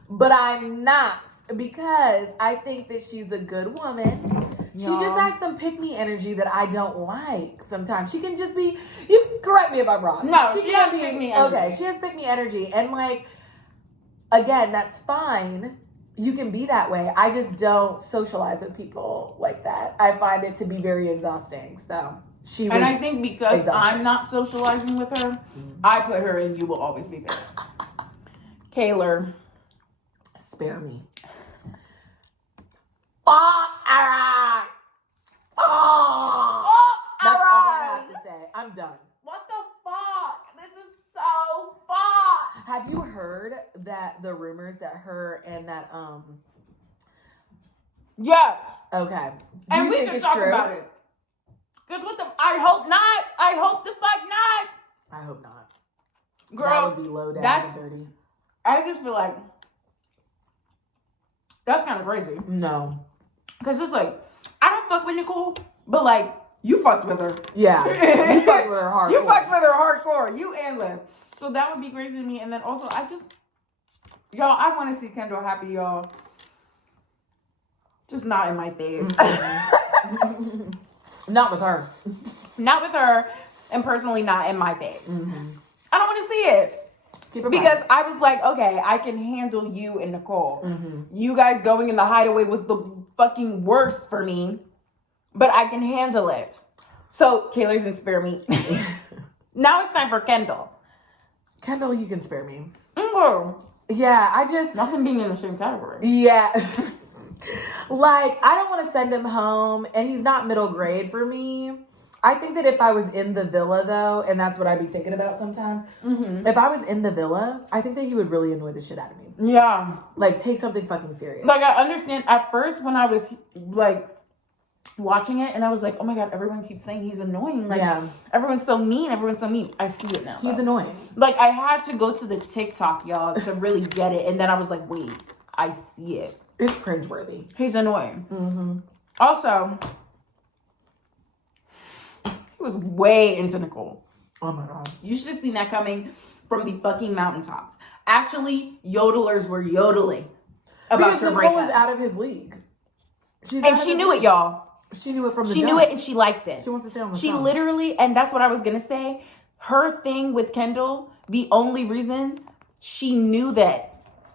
but I'm not, because I think that she's a good woman. She just has some pick-me energy that I don't like sometimes. She can just be, you can correct me if I'm wrong. No, she has pick-me energy. Okay, she has pick-me energy. And like, again, that's fine. You can be that way. I just don't socialize with people like that. I find it to be very exhausting. So she was And I think because exhausting. I'm not socializing with her, I put her in You Will Always Be Famous. Kaylor. Spare me. Fuck alright. Oh, that's all I have to say. I'm done. What the fuck? This is so fuck. Have you heard that the rumors that her and that Yes. okay. Do And you we think can it's talk true? about it. Because what the I hope not. I hope the fuck not. I hope not. Girl, that would be low down that's- and dirty. I just feel like that's kind of crazy. No. Because it's like, I don't fuck with Nicole, but like, you fucked with her. Yeah. You fucked with her hardcore. You fucked with her hardcore. You and Liv. So that would be crazy to me. And then also, y'all, I want to see Kendall happy, y'all. Just not in my face. Not with her. Not with her, and personally not in my face. Mm-hmm. I don't want to see it. Because mind. I was like, okay, I can handle you and Nicole. Mm-hmm. You guys going in the hideaway was the fucking worst for me, but I can handle it. So Kayla's didn't spare me. Now it's time for Kendall. Kendall, you can spare me. Mm-hmm. Yeah, I just... Nothing being in the same category. Yeah. Like, I don't want to send him home, and he's not middle grade for me. I think that if I was in the villa, though, and that's what I'd be thinking about sometimes, if I was in the villa, I think that he would really annoy the shit out of me. Yeah. Like, take something fucking serious. Like, I understand at first when I was, like, watching it, and I was like, oh my God, everyone keeps saying he's annoying. Like, everyone's so mean. I see it now. He's annoying. Like, I had to go to the TikTok, y'all, to really get it. And then I was like, wait, I see it. It's cringeworthy. He's annoying. Mm-hmm. Also, he was way into Nicole. Oh my God. You should have seen that coming from the fucking mountaintops. Actually, yodelers were yodeling about because your Nicole breakup. was out of his league. And she knew it, y'all. She knew it from the She jump. knew it and she liked it. She wants to stay on the She song. literally, and that's what I was going to say. Her thing with Kendall, the only reason she knew that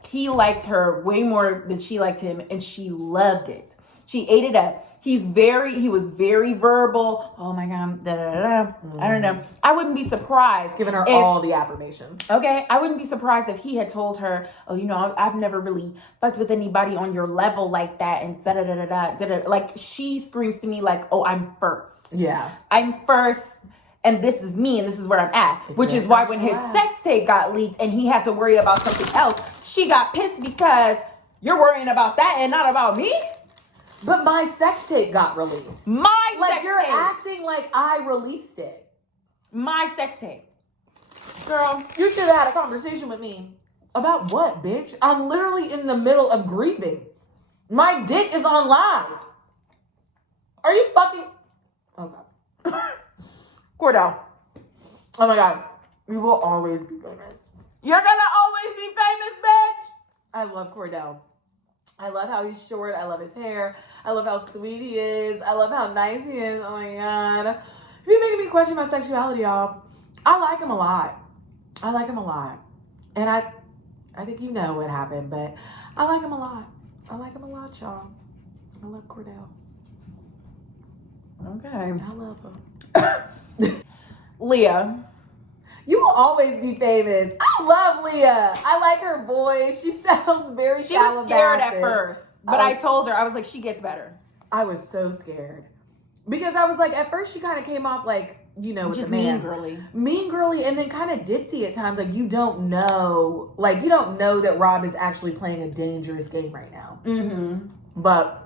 he liked her way more than she liked him, and she loved it. She ate it up. He was very verbal. Oh my God, da, da, da, da. I don't know. I wouldn't be surprised. Giving her all the affirmation. Okay, I wouldn't be surprised if he had told her, oh, you know, I've never really fucked with anybody on your level like that, and da da da da da da. Like, she screams to me like, oh, I'm first. Yeah. I'm first, and this is me, and this is where I'm at. Which is why when his sex tape got leaked and he had to worry about something else, she got pissed because you're worrying about that and not about me. But my sex tape got released. My Like, sex you're tape. acting like I released it. My sex tape. Girl, You should have had a conversation with me. About what, bitch? I'm literally in the middle of grieving. My dick is on live. Are you fucking... Oh, God. Cordell. Oh, my God. We will always be famous. You're gonna always be famous, bitch. I love Cordell. I love how he's short. I love his hair. I love how sweet he is. I love how nice he is. Oh my God. You're making me question my sexuality, y'all. I like him a lot. And I think you know what happened, but I like him a lot. Y'all. I love Cordell. Okay. I love him. Leah. You will always be famous. I love Leah. I like her voice. She sounds very She was scared at Calabasas. first, but I told her, I was like, she gets better. I was so scared. Because I was like, at first she kind of came off like, you know, with Just the man. Mean girly, and then kind of ditzy at times. Like, you don't know that Rob is actually playing a dangerous game right now. Mm-hmm. But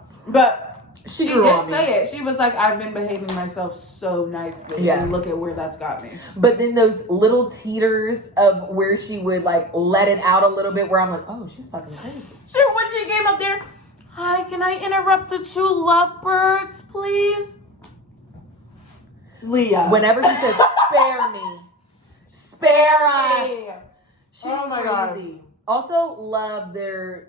she grew did on me. say it. She was like, I've been behaving myself so nicely. Yeah. And look at where that's got me. But then those little teeters of where she would like let it out a little bit, where I'm like, oh, she's fucking crazy. Sure, when she came up there, hi, can I interrupt the two lovebirds, please? Leah. Whenever she says, spare me. Spare us. She's Oh my God. crazy. Also, love the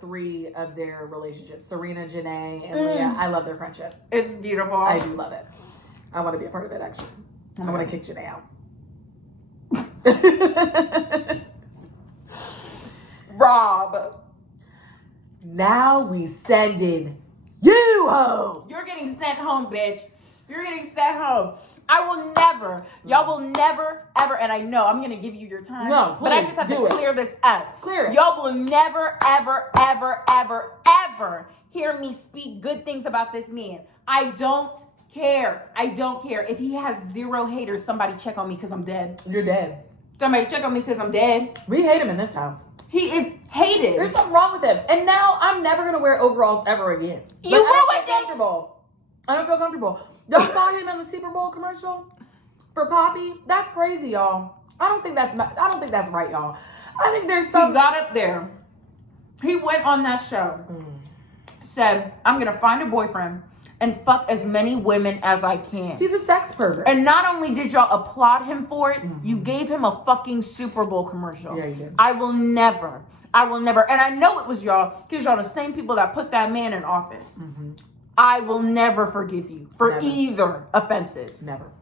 three of their relationships. Serena, Janae, and Leah. I love their friendship. It's beautiful. I do love it. I want to be a part of it, actually. I want to kick Janae out. Rob. Now we sending you home. You're getting sent home, bitch. You're getting sent home. Y'all will never, ever, and I know I'm going to give you your time. No, but I please, just have to do it. clear this up. Clear it. Y'all will never, ever, ever, ever, ever hear me speak good things about this man. I don't care. If he has 0 haters, somebody check on me because I'm dead. You're dead. Somebody check on me because I'm dead. We hate him in this house. He is hated. There's something wrong with him. And now I'm never going to wear overalls ever again. You But I don't ruined feel it. comfortable. I don't feel comfortable. Y'all saw him in the Super Bowl commercial for Poppy? That's crazy, y'all. I don't think that's right, y'all. I think there's He some. got up there. He went on that show. Said, I'm going to find a boyfriend and fuck as many women as I can. He's a sex pervert. And not only did y'all applaud him for it, you gave him a fucking Super Bowl commercial. Yeah, you did. I will never. And I know it was y'all, because y'all the same people that put that man in office. I will never forgive you for either offenses. Never.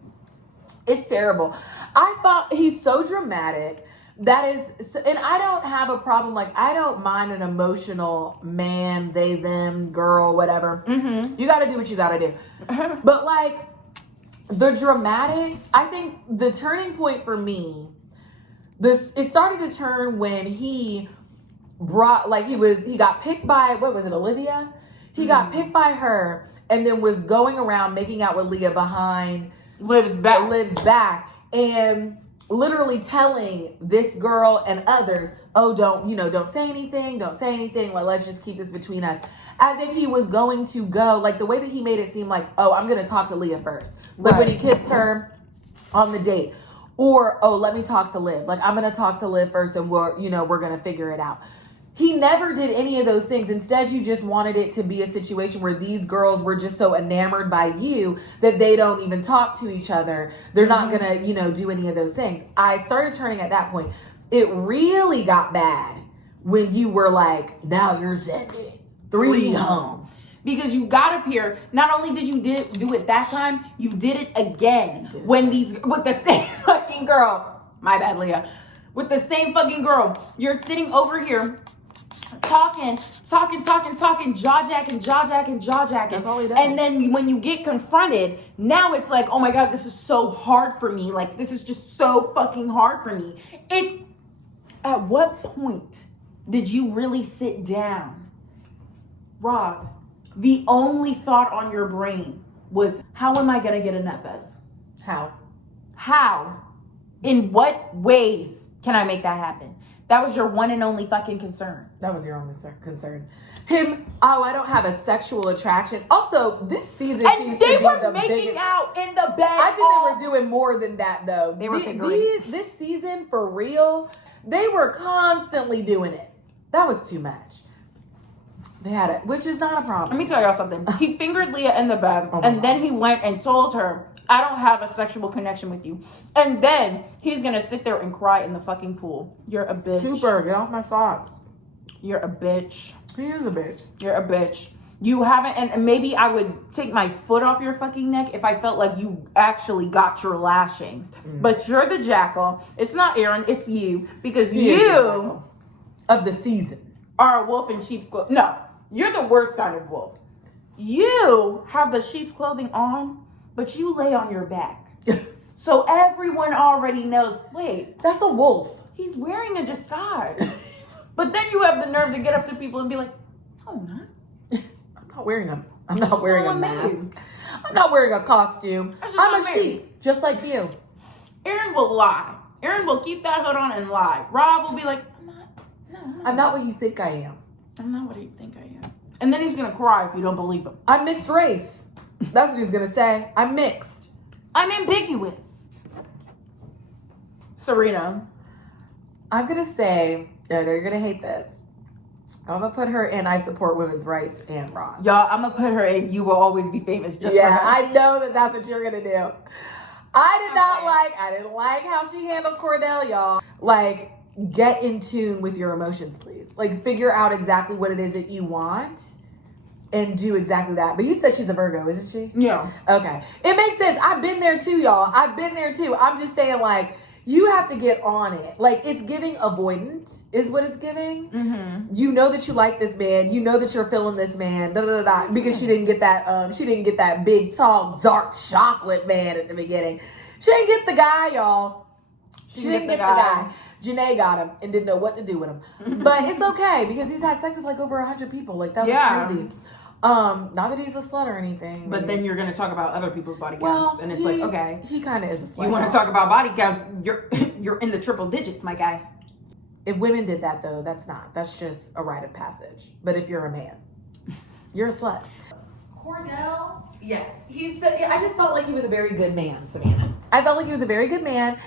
It's terrible. I thought he's so dramatic. That is, and I don't have a problem. Like, I don't mind an emotional man, they, them, girl, whatever. You got to do what you got to do. But like the dramatics, I think the turning point for me, it started to turn when he brought, like he got picked by, what was it, Olivia? He got picked by her and then was going around making out with Leah behind Lives back. And literally telling this girl and others, oh, don't say anything. Like, let's just keep this between us. As if he was going to go, like the way that he made it seem like, oh, I'm going to talk to Leah first. Like when he kissed her on the date. Or, oh, let me talk to Liv. Like, I'm going to talk to Liv first and we're going to figure it out. He never did any of those things. Instead, you just wanted it to be a situation where these girls were just so enamored by you that they don't even talk to each other. They're not going to, do any of those things. I started turning at that point. It really got bad when you were like, now you're sending 3 home. Because you got up here, not only did you do it that time, you did it again with the same fucking girl. My bad, Leah. With the same fucking girl. You're sitting over here talking, jaw jacking. That's all he does. And then when you get confronted, now it's like, oh my God, this is so hard for me. Like, this is just so fucking hard for me. At what point did you really sit down? Rob, the only thought on your brain was, how am I going to get a nut buzz? How? In what ways can I make that happen? That was your one and only fucking concern. That was your only concern. I don't have a sexual attraction. Also, this season seems to be they were the making biggest out in the bed. I think they were doing more than that, though. They were fingering. This season, for real, they were constantly doing it. That was too much. They had it, which is not a problem. Let me tell y'all something. He fingered Leah in the bed, then he went and told her, I don't have a sexual connection with you. And then he's going to sit there and cry in the fucking pool. You're a bitch. Cooper, get off my socks. You're a bitch. He is a bitch. You're a bitch. You haven't, and maybe I would take my foot off your fucking neck if I felt like you actually got your lashings. But you're the jackal. It's not Aaron, it's you. Because you of the season are a wolf in sheep's clothing. No, you're the worst kind of wolf. You have the sheep's clothing on, but you lay on your back. So everyone already knows, wait, that's a wolf. He's wearing a disguise. But then you have the nerve to get up to people and be like, oh, no. I'm not wearing a mask. I'm not wearing a costume. I'm a sheep, just like you. Aaron will lie. Aaron will keep that hood on and lie. Rob will be like, I'm not what you think I am. I'm not what you think I am. And then he's going to cry if you don't believe him. I'm mixed race. That's what he's going to say. I'm mixed. I'm ambiguous. Serena. I'm going to say, I know you're going to hate this. I'm going to put her in I support women's rights and Ron. Y'all, I'm going to put her in You Will Always Be Famous just for her. I know that that's what you're going to do. I didn't like how she handled Cordell, y'all. Like, get in tune with your emotions, please. Like, figure out exactly what it is that you want and do exactly that. But you said she's a Virgo, isn't she? Yeah. Okay. It makes sense. I've been there too, y'all. I've been there too. I'm just saying, like, you have to get on it. Like, it's giving avoidant is what it's giving. Mm-hmm. You know that you like this man. You know that you're feeling this man. Because she didn't get that big, tall, dark chocolate man at the beginning. She didn't get the guy, y'all. She didn't get the guy. Janae got him and didn't know what to do with him. But it's okay because he's had sex with like over 100 people. Like, that was crazy. Not that he's a slut or anything. But then you're going to talk about other people's body counts. And it's like, okay. He kind of is a slut. You want to talk about body counts, you're in the triple digits, my guy. If women did that, though, that's just a rite of passage. But if you're a man, you're a slut. Cordell, yes. I just felt like he was a very good man, Savannah. I felt like he was a very good man.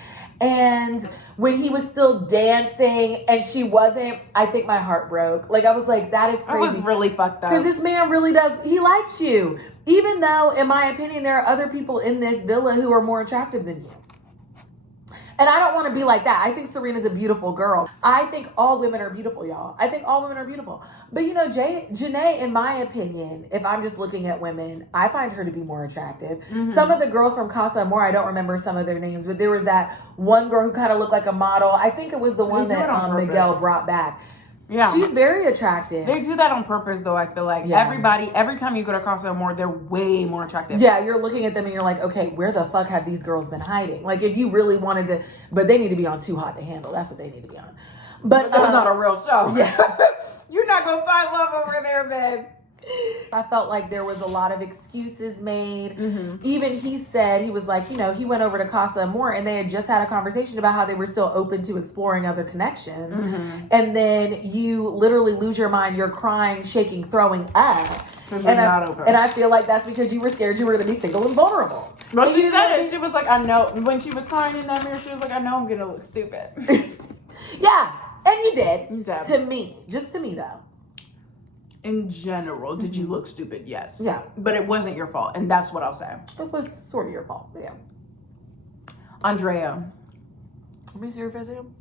And when he was still dancing and she wasn't, I think my heart broke. Like, I was like, that is crazy. It was really fucked up. Because this man really does, he likes you. Even though, in my opinion, there are other people in this villa who are more attractive than you. And I don't want to be like that. I think Serena's a beautiful girl. I think all women are beautiful, y'all. I think all women are beautiful. But, you know, Janae, in my opinion, if I'm just looking at women, I find her to be more attractive. Mm-hmm. Some of the girls from Casa Amor, I don't remember some of their names, but there was that one girl who kind of looked like a model. I think it was the one that Miguel brought back. Yeah. She's very attractive. They do that on purpose, though, I feel like. Yeah. Everybody, every time you go to Casa Amor, they're way more attractive. Yeah, you're looking at them and you're like, okay, where the fuck have these girls been hiding? Like, if you really wanted to, but they need to be on Too Hot to Handle. That's what they need to be on. But that was not a real show. Yeah. You're not going to find love over there, babe. I felt like there was a lot of excuses made. Mm-hmm. Even he said, he was like, you know, he went over to Casa Amor and they had just had a conversation about how they were still open to exploring other connections. Mm-hmm. And then you literally lose your mind. You're crying, shaking, throwing up. And not open. And I feel like that's because you were scared you were going to be single and vulnerable. Well, she said it. She was like, I know. When she was crying in that mirror, she was like, I know I'm going to look stupid. Yeah. And you did. You did. To me. Just to me, though. In general, did you look stupid? Yes. Yeah. But it wasn't your fault, and that's what I'll say. It was sort of your fault, yeah. Andrea. Let me see her face again.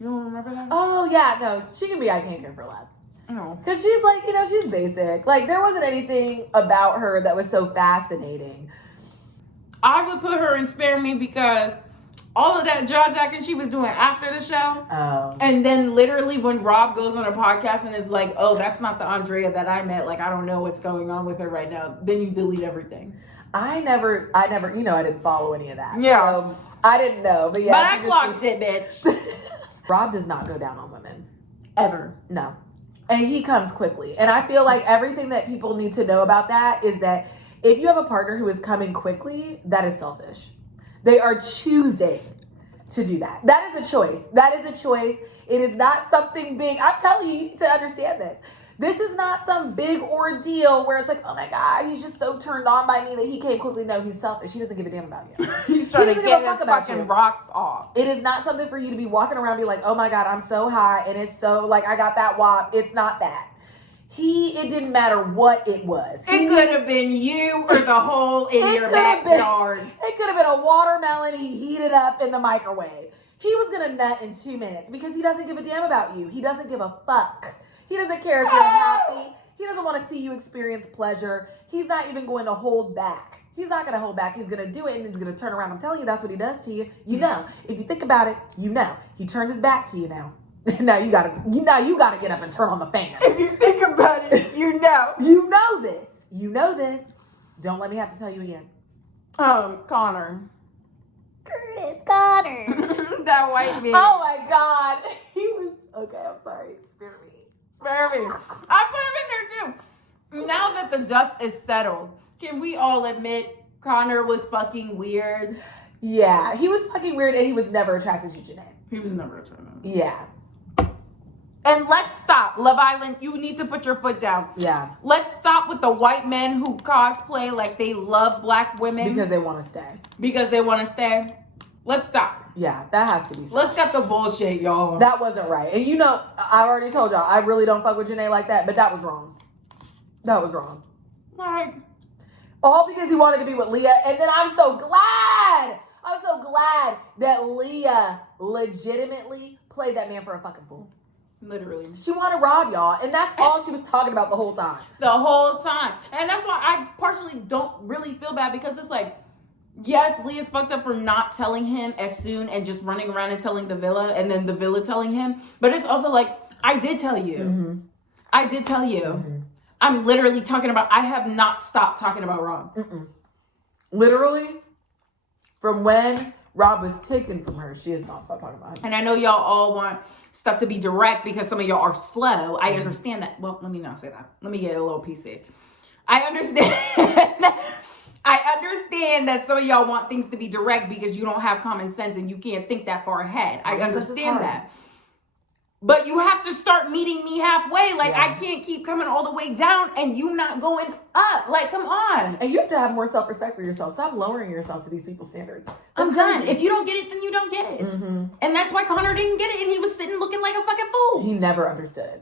You don't remember that? Oh, yeah, no. She can be I Can't Care for Love. Oh. Because she's like, you know, she's basic. Like, there wasn't anything about her that was so fascinating. I would put her in Spare Me because all of that jaw jacking she was doing after the show. Oh. And then literally when Rob goes on a podcast and is like, oh, that's not the Andrea that I met. Like, I don't know what's going on with her right now. Then you delete everything. I never, you know, I didn't follow any of that. Yeah. So I didn't know. But yeah. But I clocked it, bitch. Rob does not go down on women. Ever. No. And he comes quickly. And I feel like everything that people need to know about that is that if you have a partner who is coming quickly, that is selfish. They are choosing to do that. That is a choice. That is a choice. It is not something big. I'm telling you, you need to understand this. This is not some big ordeal where it's like, oh my God, he's just so turned on by me that he came quickly. No, he's selfish. He doesn't give a damn about you. He's trying to get his fucking rocks off. It is not something for you to be walking around and be like, oh my God, I'm so high and it's so like I got that wop. It's not that. It didn't matter what it was. It could have been you or the hole in your backyard. It could have been a watermelon he heated up in the microwave. He was going to nut in 2 minutes because he doesn't give a damn about you. He doesn't give a fuck. He doesn't care if you're happy. He doesn't want to see you experience pleasure. He's not even going to hold back. He's not going to hold back. He's going to do it and then he's going to turn around. I'm telling you, that's what he does to you. You know. If you think about it, you know. He turns his back to you now. Now you gotta get up and turn on the fan. If you think about it, you know. You know this. You know this. Don't let me have to tell you again. Connor. Curtis Connor. That white man. Oh my God. He was okay, I'm sorry. Spare me. I put him in there too. Now that the dust is settled, can we all admit Connor was fucking weird? Yeah, he was fucking weird and he was never attracted to Janae. He was never attracted. Yeah. And let's stop. Love Island, you need to put your foot down. Yeah. Let's stop with the white men who cosplay like they love black women. Because they want to stay. Let's stop. Yeah, that has to be stopped. Let's cut the bullshit, y'all. That wasn't right. And you know, I already told y'all, I really don't fuck with Janae like that, but that was wrong. Like, all because he wanted to be with Leah. And then I'm so glad that Leah legitimately played that man for a fucking fool. Literally. She wanted to rob y'all. And that's all she was talking about the whole time. And that's why I partially don't really feel bad because it's like, yes, Leah's fucked up for not telling him as soon and just running around and telling the villa and then the villa telling him. But it's also like, I did tell you. Mm-hmm. I did tell you. Mm-hmm. I'm literally talking about, I have not stopped talking about Rob. Mm-mm. Literally, from when Rob was taken from her, she has not stopped talking about him. And I know y'all all want stuff to be direct because some of y'all are slow. I understand that. Well, let me not say that. Let me get a little PC. I understand. I understand that some of y'all want things to be direct because you don't have common sense and you can't think that far ahead. I understand that. But you have to start meeting me halfway. Like, Yeah. I can't keep coming all the way down and you not going up. Like, come on. And you have to have more self-respect for yourself. Stop lowering yourself to these people's standards. I'm done. If you don't get it, then you don't get it. Mm-hmm. And that's why Connor didn't get it. And he was sitting looking like a fucking fool. He never understood.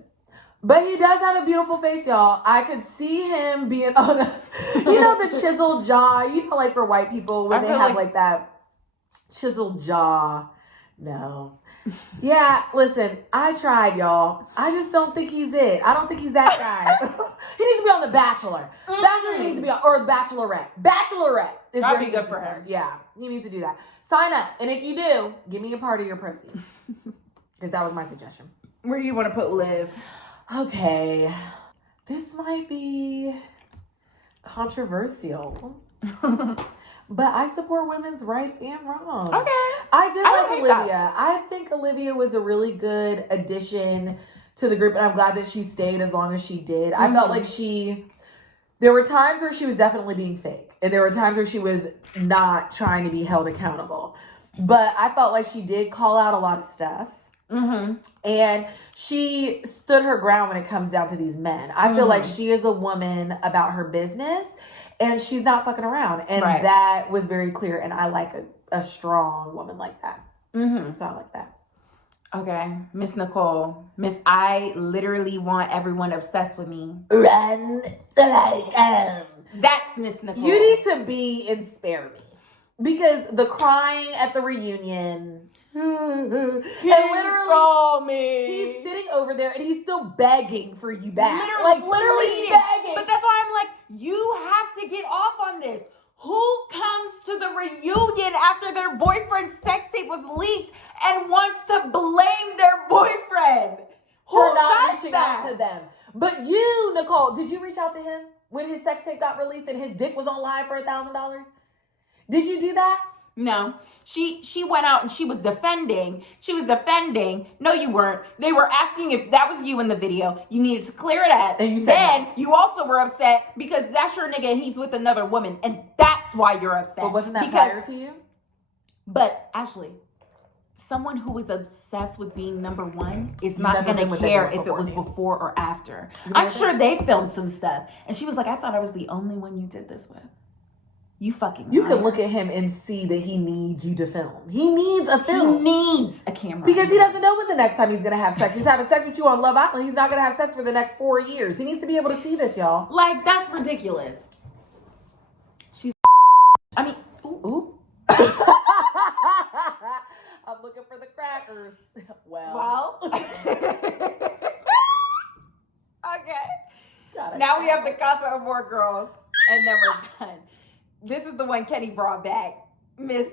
But he does have a beautiful face, y'all. I could see him being on a, the chiseled jaw. Like for white people when they have like that chiseled jaw. No. Yeah, listen, I tried, y'all. I just don't think he's it. I don't think he's that guy. He needs to be on The Bachelor. That's what he needs to be on. Or Bachelorette. Bachelorette is That'd where be he good needs for to start. him. Yeah, he needs to do that. Sign up. And if you do, give me a part of your proceeds. Because that was my suggestion. Where do you want to put Liv? Okay. This might be controversial. But I support women's rights and wrongs. Okay. I did like Olivia. That. I think Olivia was a really good addition to the group, and I'm glad that she stayed as long as she did. I felt like there were times where she was definitely being fake, and there were times where she was not trying to be held accountable. But I felt like she did call out a lot of stuff. Mm-hmm. And she stood her ground when it comes down to these men. I feel like she is a woman about her business. And she's not fucking around. And that was very clear. And I like a strong woman like that. Mm-hmm. So I like that. Okay. Miss Nicole. I literally want everyone obsessed with me. Run like That's Miss Nicole. You need to be in Spare Me. Because the crying at the reunion. And literally, call me. He's sitting over there and he's still begging for you back. Literally Pleading. Begging. But that's why I'm like, you have to get off on this. Who comes to the reunion after their boyfriend's sex tape was leaked and wants to blame their boyfriend? For not reaching out to them. But you, Nicole, did you reach out to him when his sex tape got released and his dick was on live for $1,000? Did you do that? No. She went out and she was defending. No, you weren't. They were asking if that was you in the video. You needed to clear it up. And you said then no. You also were upset because that's your nigga and he's with another woman. And that's why you're upset. But wasn't that prior to you? But Ashley, someone who is obsessed with being number one is not going to been care if it was before or after. I'm sure they filmed some stuff. And she was like, I thought I was the only one you did this with. You fucking You can look at him and see that he needs you to film. He needs a film. He needs a camera. Because he doesn't know when the next time he's going to have sex. He's having sex with you on Love Island. He's not going to have sex for the next 4 years. He needs to be able to see this, y'all. Like, that's ridiculous. Ooh. I'm looking for the crackers. Well. Okay. God, Now we have the Casa Amor girls. And then we're done. This is the one Kenny brought back. Miss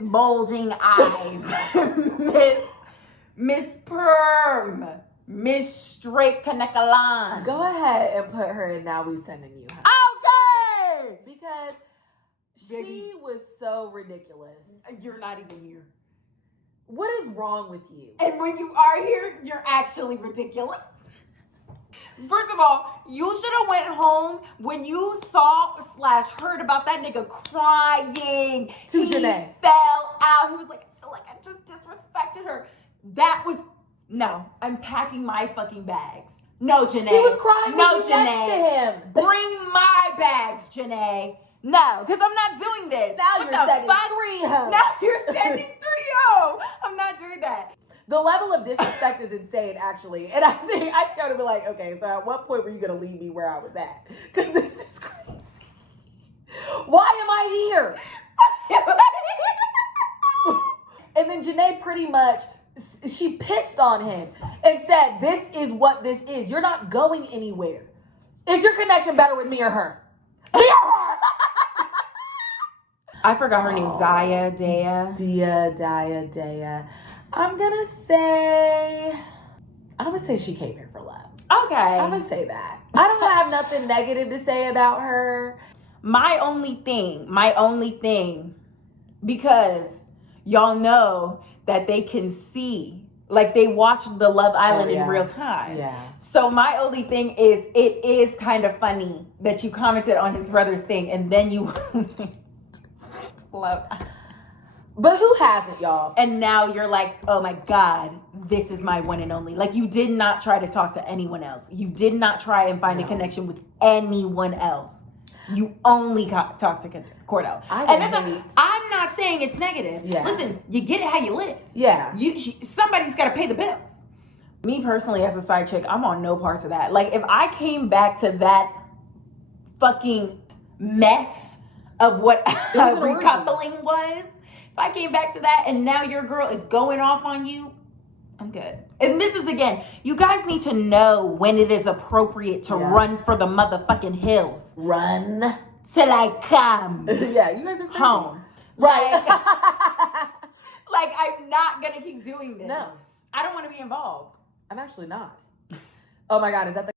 Bulging Eyes. Miss Perm. Miss Straight Connectalan. Go ahead and put her in Now We Sending You. Okay! Because she was so ridiculous. You're not even here. What is wrong with you? And when you are here, you're actually ridiculous. First of all, you should have went home when you saw/heard about that nigga crying. To he Janae. fell out. He was like, I feel like I just disrespected her. No, I'm packing my fucking bags. No, Janae. He was crying no, with you next to him. Bring my bags, Janae. No, because I'm not doing this. Now What you're the sending fuck? 3 hoes. Now you're sending 3 hoes. I'm not doing that. The level of disrespect is insane, actually. And I think I gotta be like, okay, so at what point were you gonna leave me where I was at? Because this is crazy. Why am I here? And then Janae pretty much, she pissed on him and said, this is what this is. You're not going anywhere. Is your connection better with me or her? Me or her? I forgot her name. Daya. Daya. I'm gonna say she came here for love. Okay. I'm gonna say that. I don't have nothing negative to say about her. My only thing, because y'all know that they can see, like they watch the Love Island in real time. Yeah. So my only thing is, it is kind of funny that you commented on his brother's thing and then you love. But who hasn't, y'all? And now you're like, oh my God, this is my one and only. Like, you did not try to talk to anyone else. You did not try and find a connection with anyone else. You only talked to Cordell. I'm not saying it's negative. Yeah. Listen, you get it how you live. Yeah. Somebody's got to pay the bills. Me personally, as a side chick, I'm on no parts of that. Like, if I came back to that fucking mess of what recoupling was, if I came back to that and now your girl is going off on you, I'm good. And this is, again, you guys need to know when it is appropriate to run for the motherfucking hills. Run. Till I come. Yeah, you guys are crazy. Home. Right. Like, I'm not going to keep doing this. No. I don't want to be involved. I'm actually not. Oh my God, is that the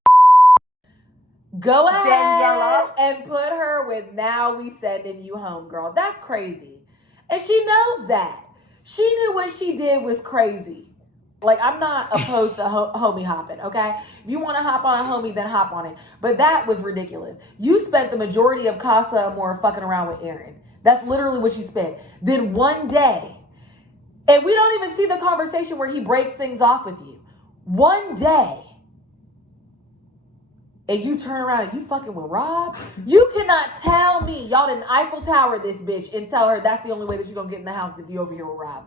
go ahead Daniela and put her with now we sending you home, girl. That's crazy. And she knows that. She knew what she did was crazy. Like, I'm not opposed to homie hopping, okay? If you want to hop on a homie, then hop on it. But that was ridiculous. You spent the majority of Casa Amor fucking around with Aaron. That's literally what you spent. Then one day, and we don't even see the conversation where he breaks things off with you. One day, and you turn around and you fucking with Rob, you cannot tell me y'all didn't Eiffel Tower this bitch and tell her that's the only way that you're gonna get in the house if you over here with Rob.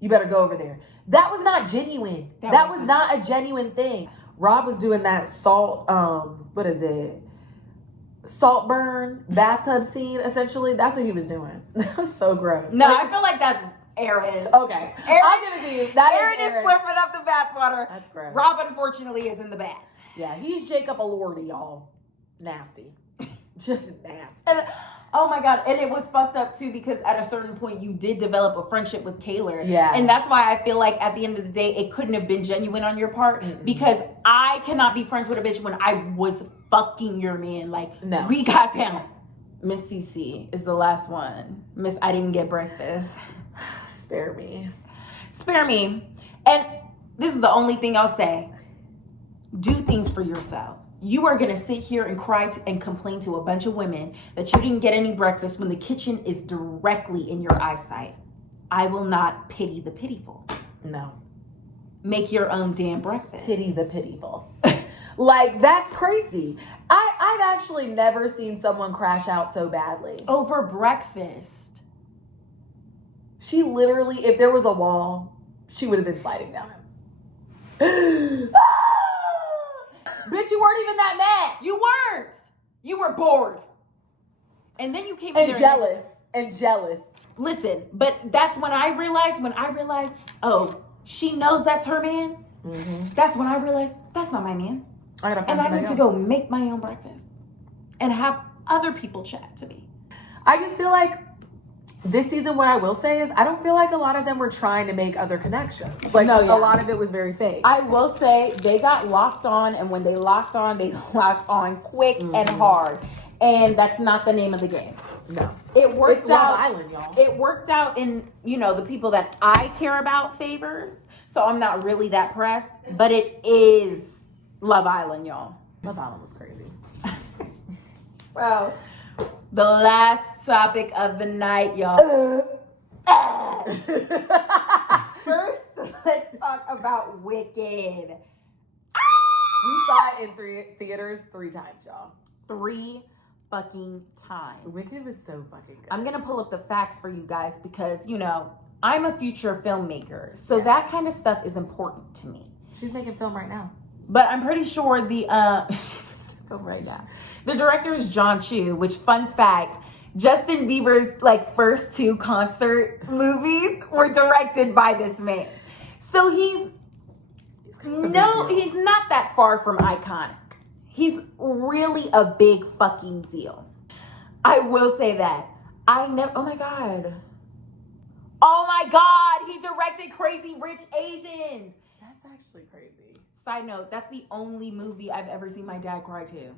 You better go over there. That was not genuine. That was not a genuine thing. Rob was doing that salt, what is it? Salt burn bathtub scene, essentially. That's what he was doing. That was so gross. No, I feel like that's Aaron. Okay. I'll give it to you. Aaron is slipping up the bathwater. That's gross. Rob, unfortunately, is in the bath. Yeah, he's Jacob Elordi, y'all. Nasty. Just nasty. And, oh my God. And it was fucked up too, because at a certain point you did develop a friendship with Kaylor. Yeah. And that's why I feel like at the end of the day, it couldn't have been genuine on your part, because I cannot be friends with a bitch when I was fucking your man. Like, no. We got down. Miss CC is the last one. Miss I didn't get breakfast. Spare me. Spare me. And this is the only thing I'll say. Do things for yourself. You are going to sit here and cry and complain to a bunch of women that you didn't get any breakfast when the kitchen is directly in your eyesight. I will not pity the pitiful. No. Make your own damn breakfast. Pity the pitiful. Like, that's crazy. I've actually never seen someone crash out so badly. Over breakfast. She literally, if there was a wall, she would have been sliding down it. Bitch, you weren't even that mad. You weren't. You were bored. And then you came in there jealous. And jealous. Listen, but that's when I realized, oh, she knows that's her man. Mm-hmm. That's when I realized that's not my man. I need to go make my own breakfast and have other people chat to me. I just feel like this season, what I will say is, I don't feel like a lot of them were trying to make other connections. Like, a lot of it was very fake. I will say they got locked on, and when they locked on, they locked on quick and hard. And that's not the name of the game. No. It worked out. Love Island, y'all. It worked out in, the people that I care about favors. So I'm not really that pressed. But it is Love Island, y'all. Love Island was crazy. Wow. The last topic of the night, y'all. First, let's talk about Wicked. We saw it in theaters 3 times, y'all. 3 fucking times. Wicked was so fucking good. I'm going to pull up the facts for you guys because, I'm a future filmmaker. So that kind of stuff is important to me. She's making film right now. But I'm pretty sure she's making film right now. The director is John Chu, which, fun fact, Justin Bieber's first 2 concert movies were directed by this man. So he's not that far from iconic. He's really a big fucking deal. I will say that. Oh my God, he directed Crazy Rich Asians. That's actually crazy. Side note, that's the only movie I've ever seen my dad cry to.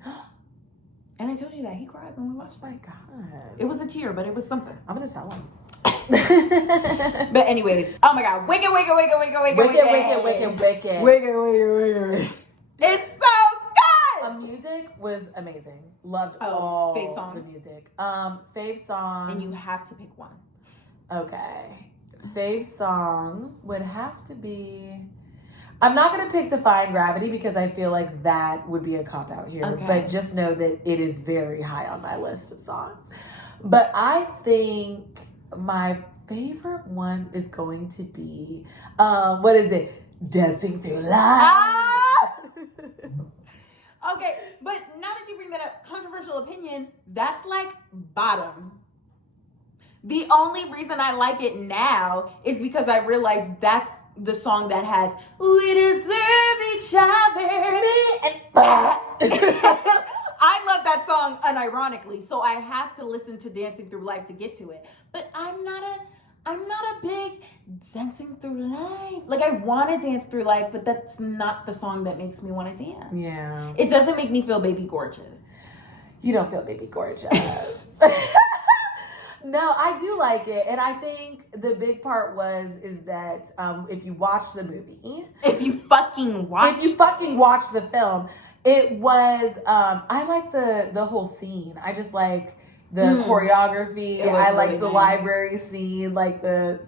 And I told you that he cried when we watched it. Oh my God. It was a tear, but it was something. I'm gonna tell him. But anyways, oh my God, Wicked. It's so good. The music was amazing. Loved fave all song. the music. Fave song. And you have to pick one. Okay. Fave song would have to be... I'm not going to pick Defying Gravity because I feel like that would be a cop-out here. Okay. But just know that it is very high on my list of songs. But I think my favorite one is going to be... what is it? Dancing Through Life. Ah! Okay, but now that you bring that up, controversial opinion, that's like bottom. The only reason I like it now is because I realize that's the song that has "We Deserve Each Other." I love that song unironically, so I have to listen to Dancing Through Life to get to it. But I'm not a big dancing through life. Like, I want to dance through life, but that's not the song that makes me want to dance. Yeah. It doesn't make me feel baby gorgeous. You don't feel baby gorgeous. No, I do like it. And I think the big part is that if you watch the movie. If you fucking watch the film, it was, I like the whole scene. I just like the choreography. I like really the nice. library scene, like I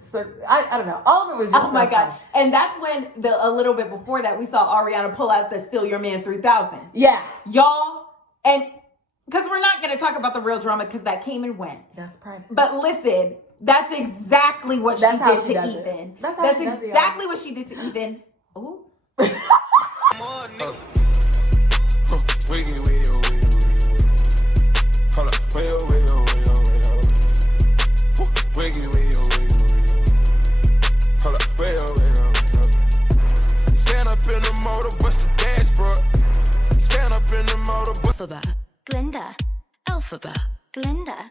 don't know. All of it was just Oh my so God. fun. And that's when a little bit before that, we saw Ariana pull out the Still Your Man 3000. Yeah. Y'all, and because we're not going to talk about the real drama because that came and went. That's private. But listen, that's exactly what That's she how did she to does it. Ethan. That's how That's she does it, y'all. exactly what she did to Ethan. Ooh. Hold up, way oh, way oh, way oh, way oh. Wiggy, way oh, way oh, way oh. Hold up, way oh, way oh, way oh. Stand up in the motor, bust the dashboard. Stand up in the motor, bust Alphabet. Glinda. Alphabet. Glinda.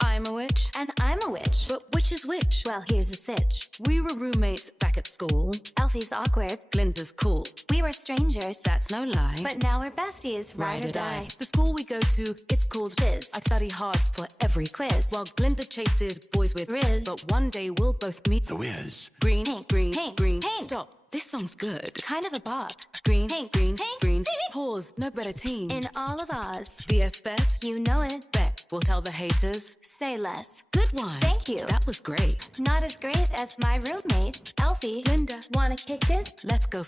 I'm a witch. And I'm a witch. But which is which? Well, here's the sitch. We were roommates back at school. Alfie's awkward. Glinda's cool. We were strangers. That's no lie. But now we're besties. Ride or die. The school we go to, it's called Shiz. I study hard for every quiz. While Glinda chases boys with Riz. But one day we'll both meet the whiz. Green, pink, green, pink, green. Pink. Stop. This song's good. Kind of a bop. Green, pink, green, pink, green. Pause. No better team. In all of Oz. BFFs. You know it. Bet. We'll tell the haters. Say less. Good one. Thank you. That was great. Not as great as my roommate, Alfie. Glinda. Wanna kick it? Let's go.